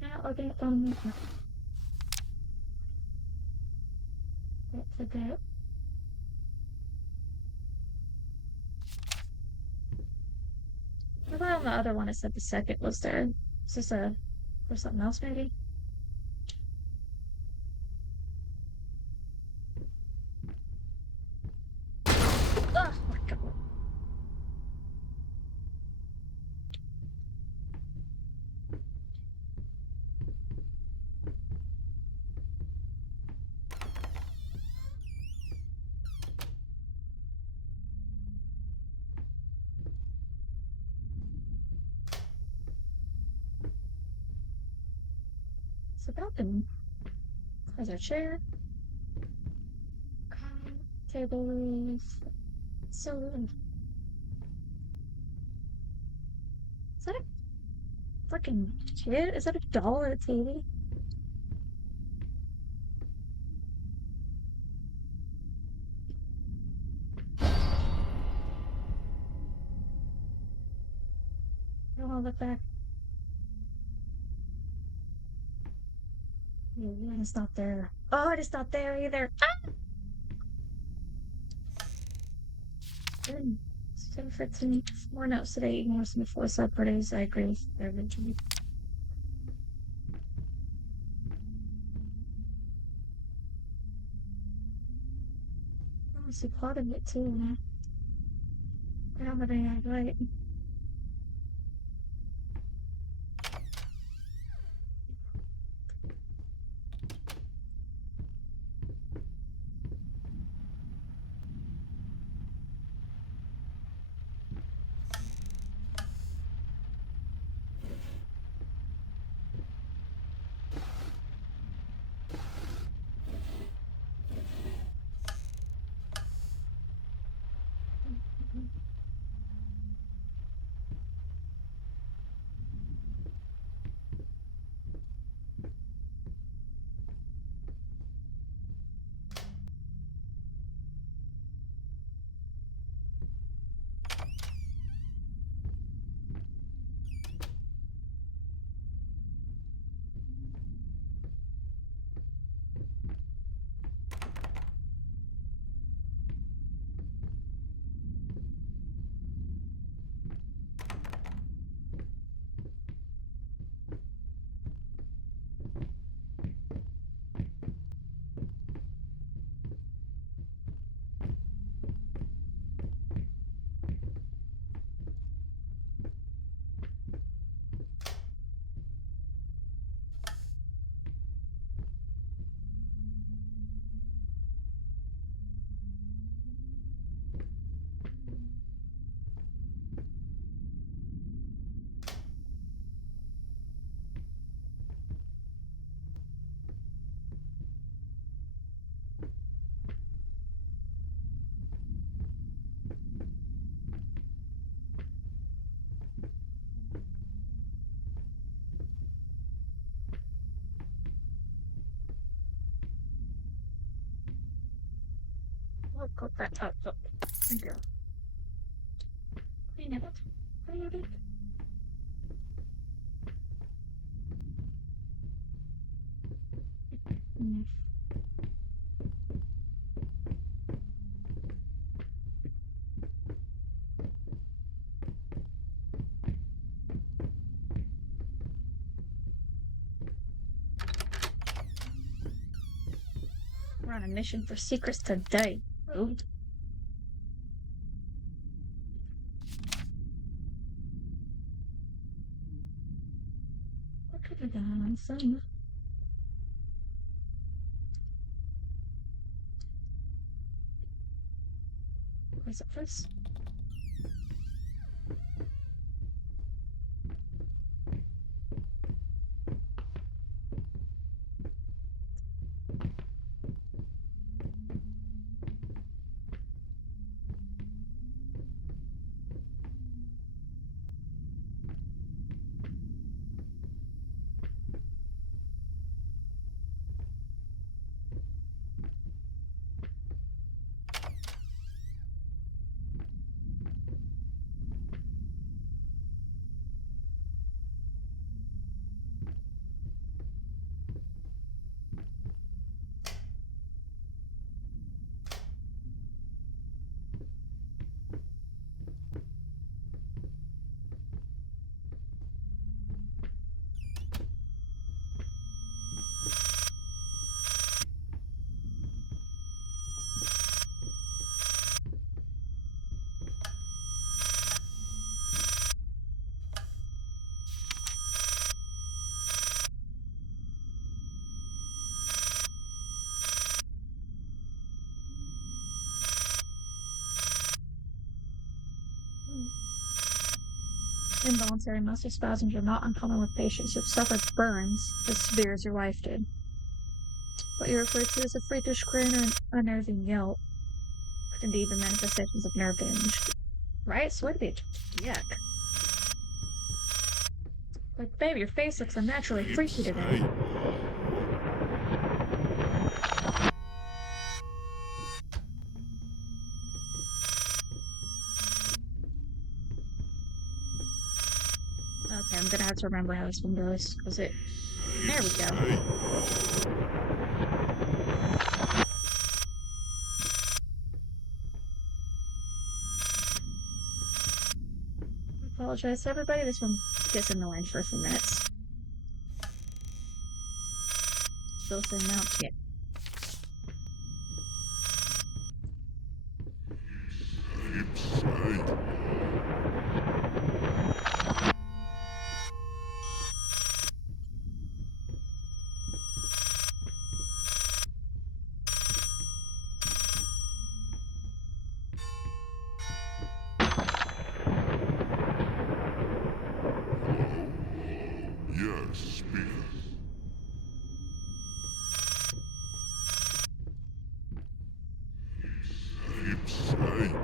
Now looking at them, forget. I thought on the other one it said the second was there. Is this for something else maybe? Oh my god. It's about them. There's our chair. Table. So is that a freaking kid? Is that a doll or a TV? I don't want to look back. Yeah, it's not there. Oh, it is not there either. Ah! 7:15. More notes today. More some before Saturdays. I agree with everything. Oh, she plotted it too, man. I don't have any right. I'll go back up. Thank you. Clean it. Clean it. Mm. We're on a mission for secrets today. Ooh. What could have done on Sunday? attorney's office. Involuntary muscle spasms are not uncommon with patients who've suffered burns as severe as your wife did. What you refer to as a freakish grin or an unnerving yelp could indeed be manifestations of nerve damage. Right? Swear to yuck. Like, babe, your face looks unnaturally freaky today. Okay, I'm gonna have to remember how this one goes, because it... There we go. I apologize to everybody, this one gets annoying for a few minutes. Still saying no? Yeah. Yes, speak. Keep saying.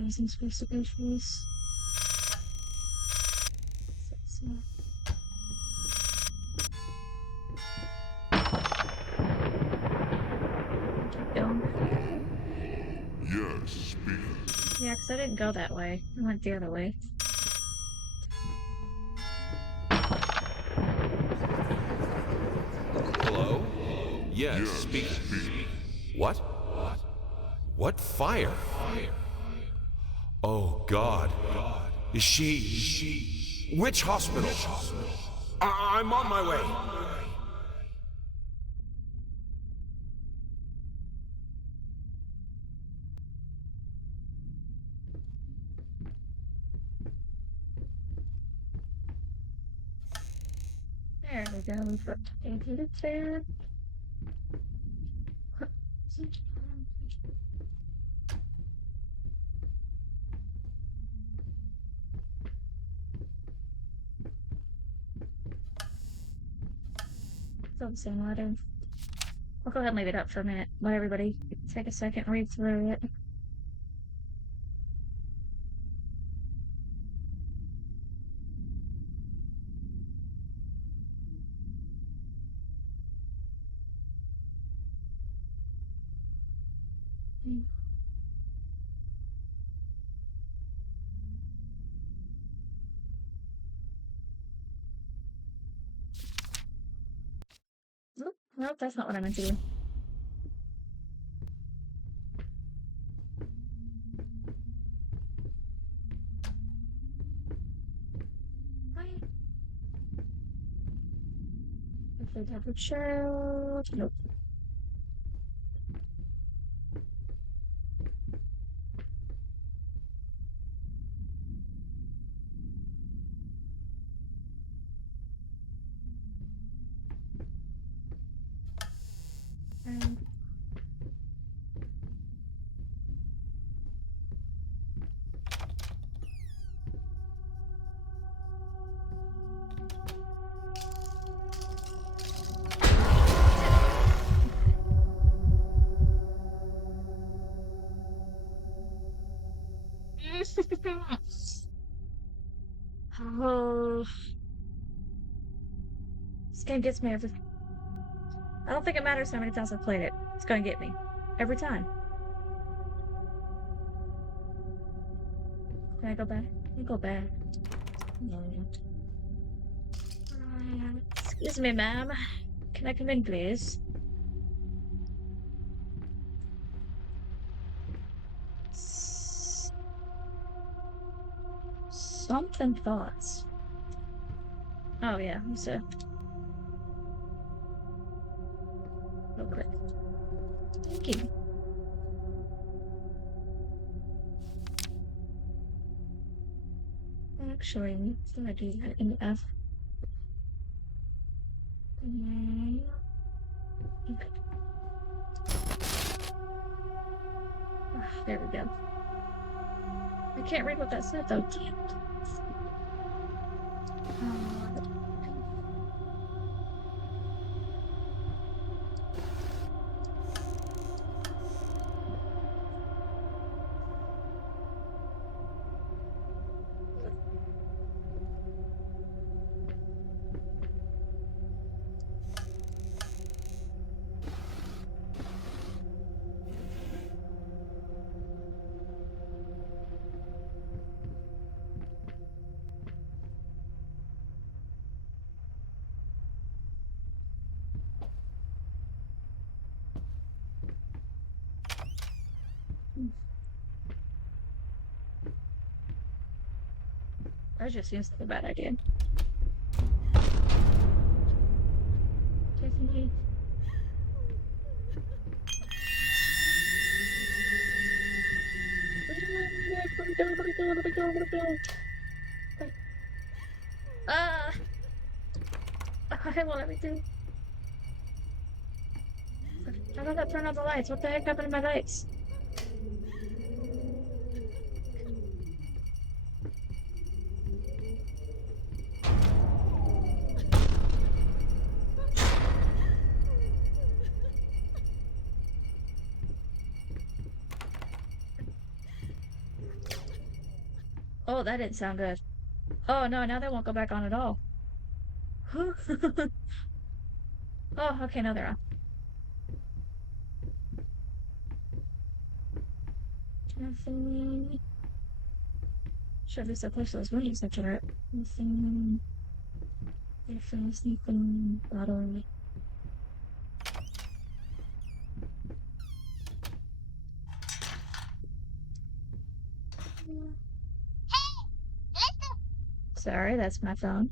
Raising specifications. Keep going. Yes, speak. Yeah, because I didn't go that way. I went the other way. Hello? Yes, Yes, speak. speak. What? What fire? Oh, God. Is she... Which hospital? I'm on my way. There we go. We've got it there. Still the same letter. I'll go ahead and leave it up for a minute. Let everybody take a second, read through it. Nope, that's not what I meant to do. If they double check. Nope. This game gets me every. I don't think it matters how many times I've played it. It's gonna get me every time. Can I go back? Can I go back? No. Excuse me, ma'am. Can I come in, please? Something thoughts. Oh yeah, so real quick. Thank you. Actually, let's not do that in the F. Okay. There we go. I can't read what that said though. Damn it. Uh, that just seems like a bad idea. Tiffany. Ah! I want everything. How did that turn on the lights? What the heck happened to my lights? Oh, that didn't sound good. Oh no, now they won't go back on at all. Oh, okay, no, they're on. Nothing. Should be so close to those windows that you're at. Nothing. Nothing. Sneaking. Bottle. Sorry, that's my phone.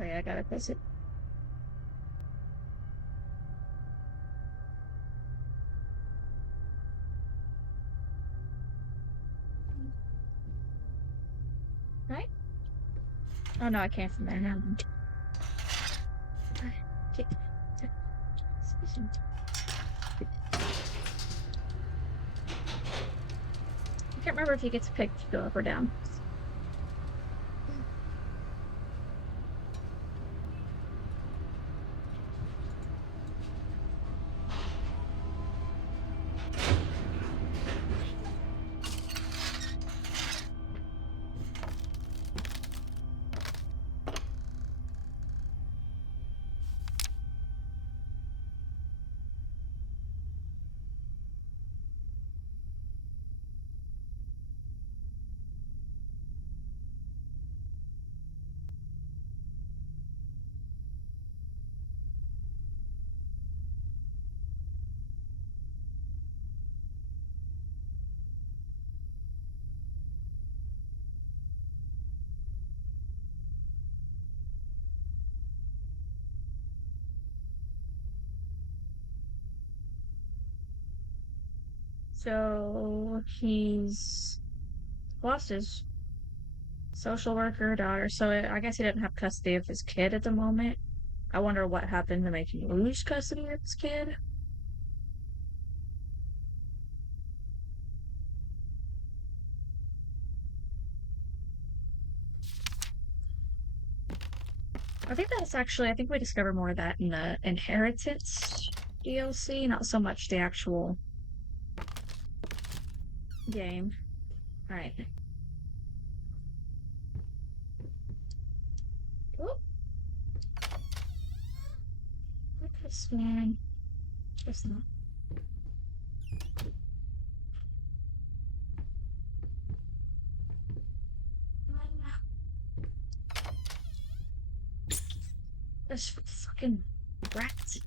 Oh yeah, I gotta press it. Right? Oh no, I can't from there now. Okay. I can't remember if he gets picked to go up or down. So he's lost his social worker daughter, so I guess he didn't have custody of his kid at the moment. I wonder what happened to make him lose custody of his kid. I think that's actually, I think we discover more of that in the Inheritance DLC, not so much the actual game. Alright. Oh, look at this one. Just not. This fucking rat.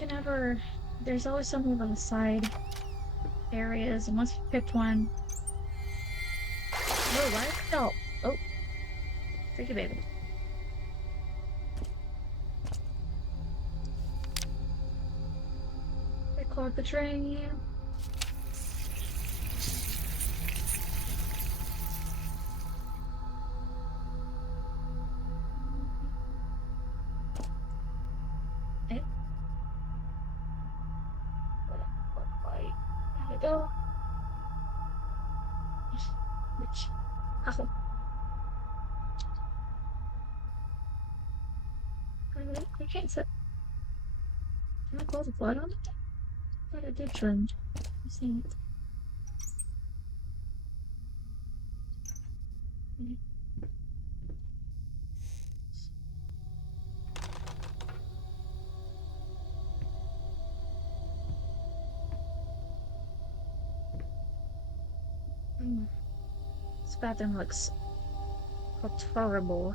You can never. There's always something on the side areas, and once you picked one. Oh, why? No. Oh, thank you, baby. I clogged the drain. Eh? Right. There we go. Oh, I can't set. Can I close the flood on it? But I did trim. I'm seeing it. Mm. This bathroom looks horrible.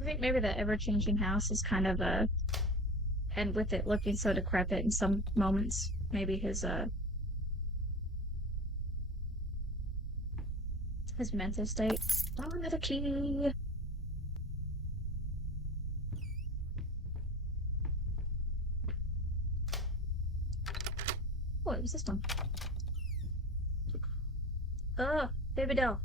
I think maybe the ever-changing house is kind of a, and with it looking so decrepit in some moments, maybe his mental state. Oh, another key. Oh, it was this one. Oh, baby doll.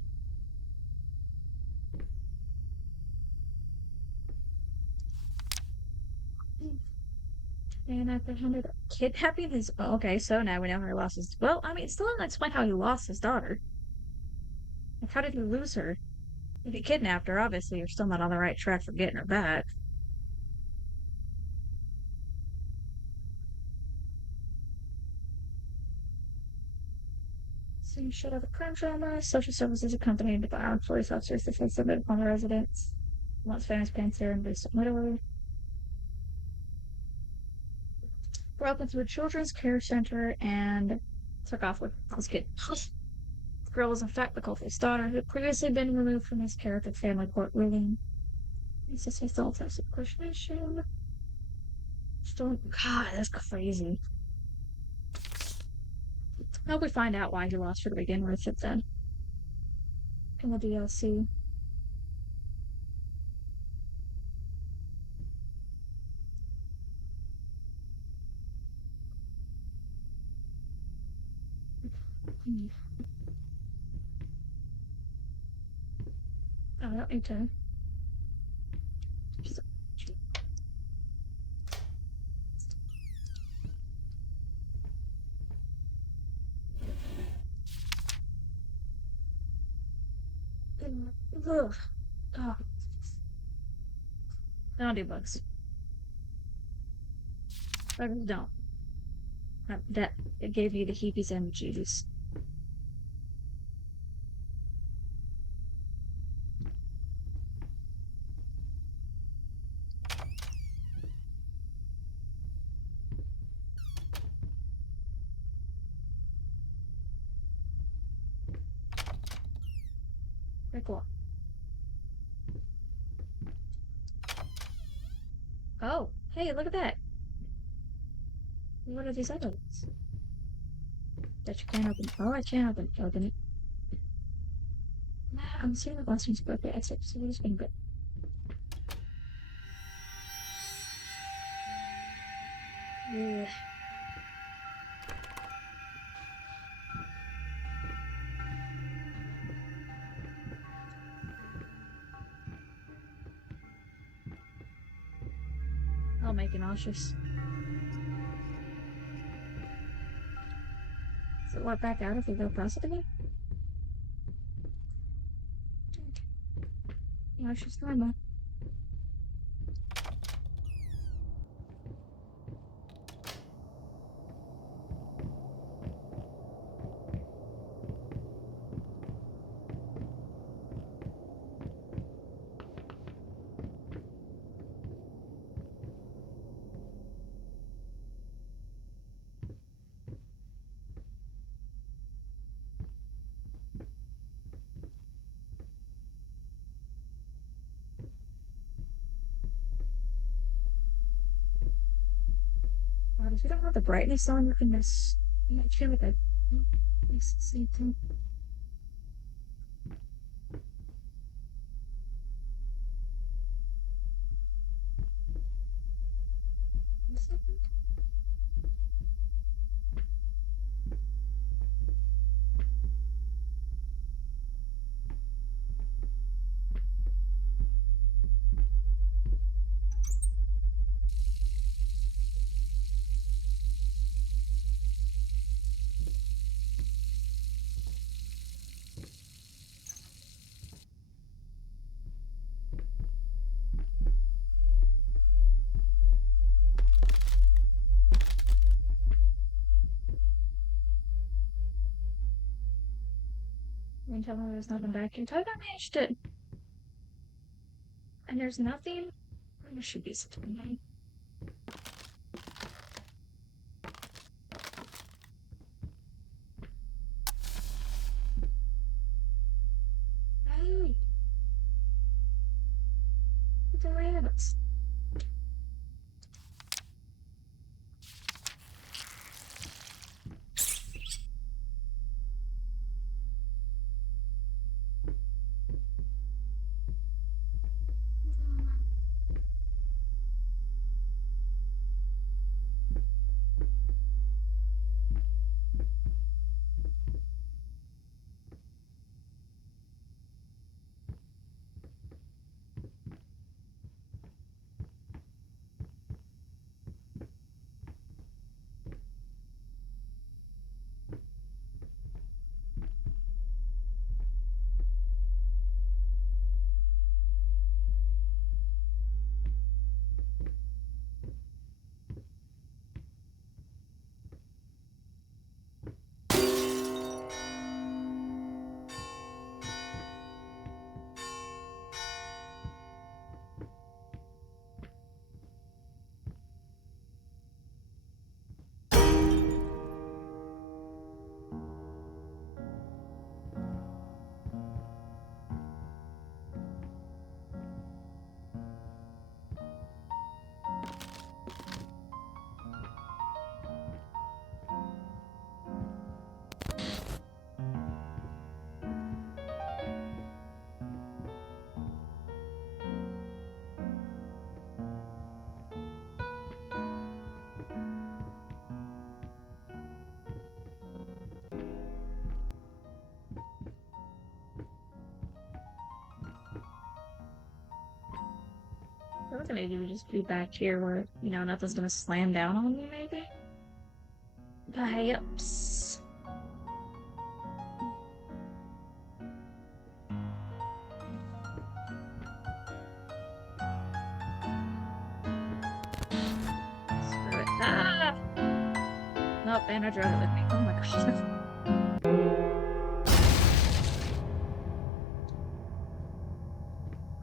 And apprehended kidnapping his. Oh, okay, so now we know how he lost his. Well, I mean, it still doesn't explain how he lost his daughter. Like, how did he lose her? If he kidnapped her, obviously you're still not on the right track for getting her back. So you should have a crime drama. Social services accompanied by armed police officers defend submit upon the residents. Once famous panther and recent widower. Broke into a children's care center and took off with this kid. The girl was in fact the culprit's daughter, who had previously been removed from his care at the family court ruling. He says he still has impersonation. Don't. God, that's crazy. I hope we find out why he lost her to begin with it then. In the DLC. Hmm. Oh, I don't need to. Ugh. Oh, I don't do bugs. Bugs don't. That it gave me the heepies and jeebies. Very cool. Oh, hey, look at that. What are these other ones? That you can't open. Oh, I can't open it. I'm seeing the last one's birthday except so it's been good. Ugh. I'll make it nauseous. Does it work back out if we go across it again? Nauseous normal. God, if you don't have the brightness on in this, I feel like it's the same thing. You can tell me there's nothing back in. I managed it. And there's nothing. There should be something. Hey, the rabbits. So maybe we just be back here where, you know, nothing's gonna slam down on me, maybe? Perhaps. Screw it. Ah! Nope, and I drove it with me. Oh my gosh.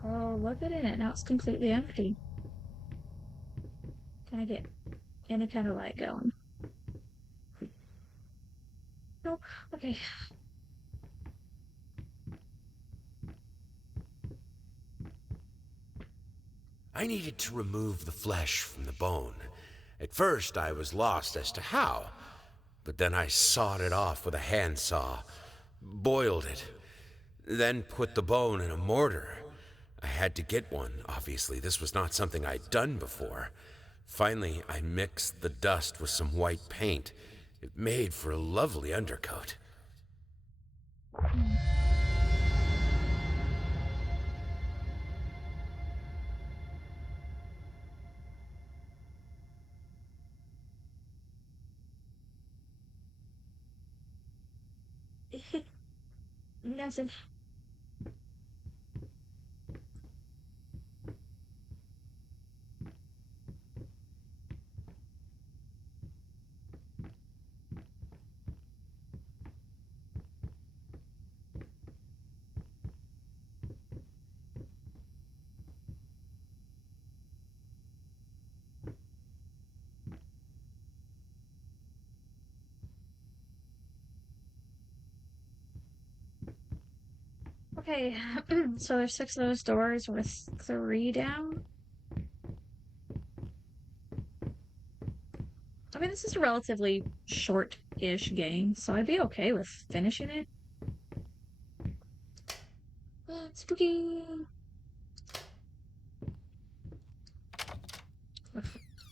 Oh, look at it. Now it's completely empty. Can I get any kind of light going? No. Okay. I needed to remove the flesh from the bone. At first, I was lost as to how, but then I sawed it off with a handsaw, boiled it, then put the bone in a mortar. I had to get one, obviously. This was not something I'd done before. Finally, I mixed the dust with some white paint. It made for a lovely undercoat. Nothing. Okay, so there's 6 of those doors with 3 down. I mean, this is a relatively short-ish game, so I'd be okay with finishing it. Spooky!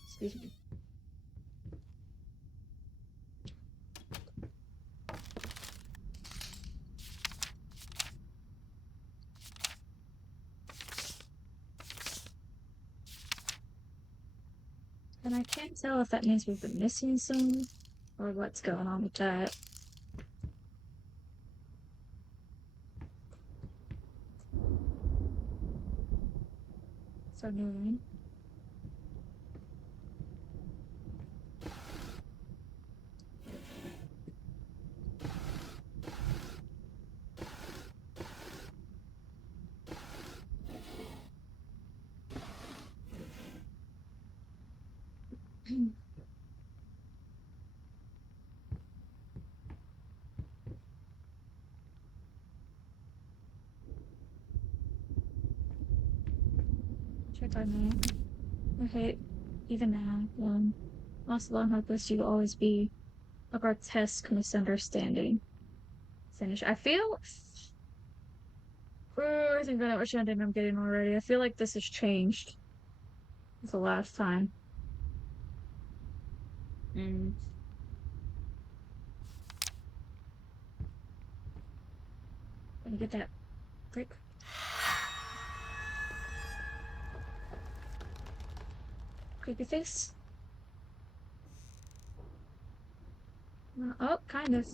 Excuse me. And I can't tell if that means we've been missing some, or what's going on with that. So annoying. Check on that. Okay, even now, lost alone hopeless, you will always be a grotesque misunderstanding. Finish. I feel. I think I know which ending I'm getting already. I feel like this has changed since the last time. Mm. Let me get that break. Creepy face. Oh, kind of.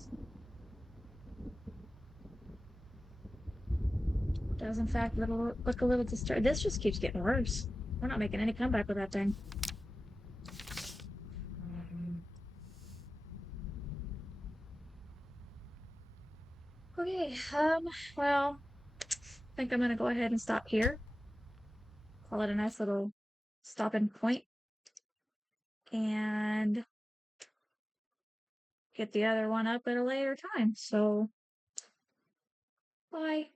Does in fact look a little disturbed. This just keeps getting worse. We're not making any comeback with that thing. Okay, well, I think I'm gonna go ahead and stop here. Call it a nice little stopping point. And get the other one up at a later time. So, bye.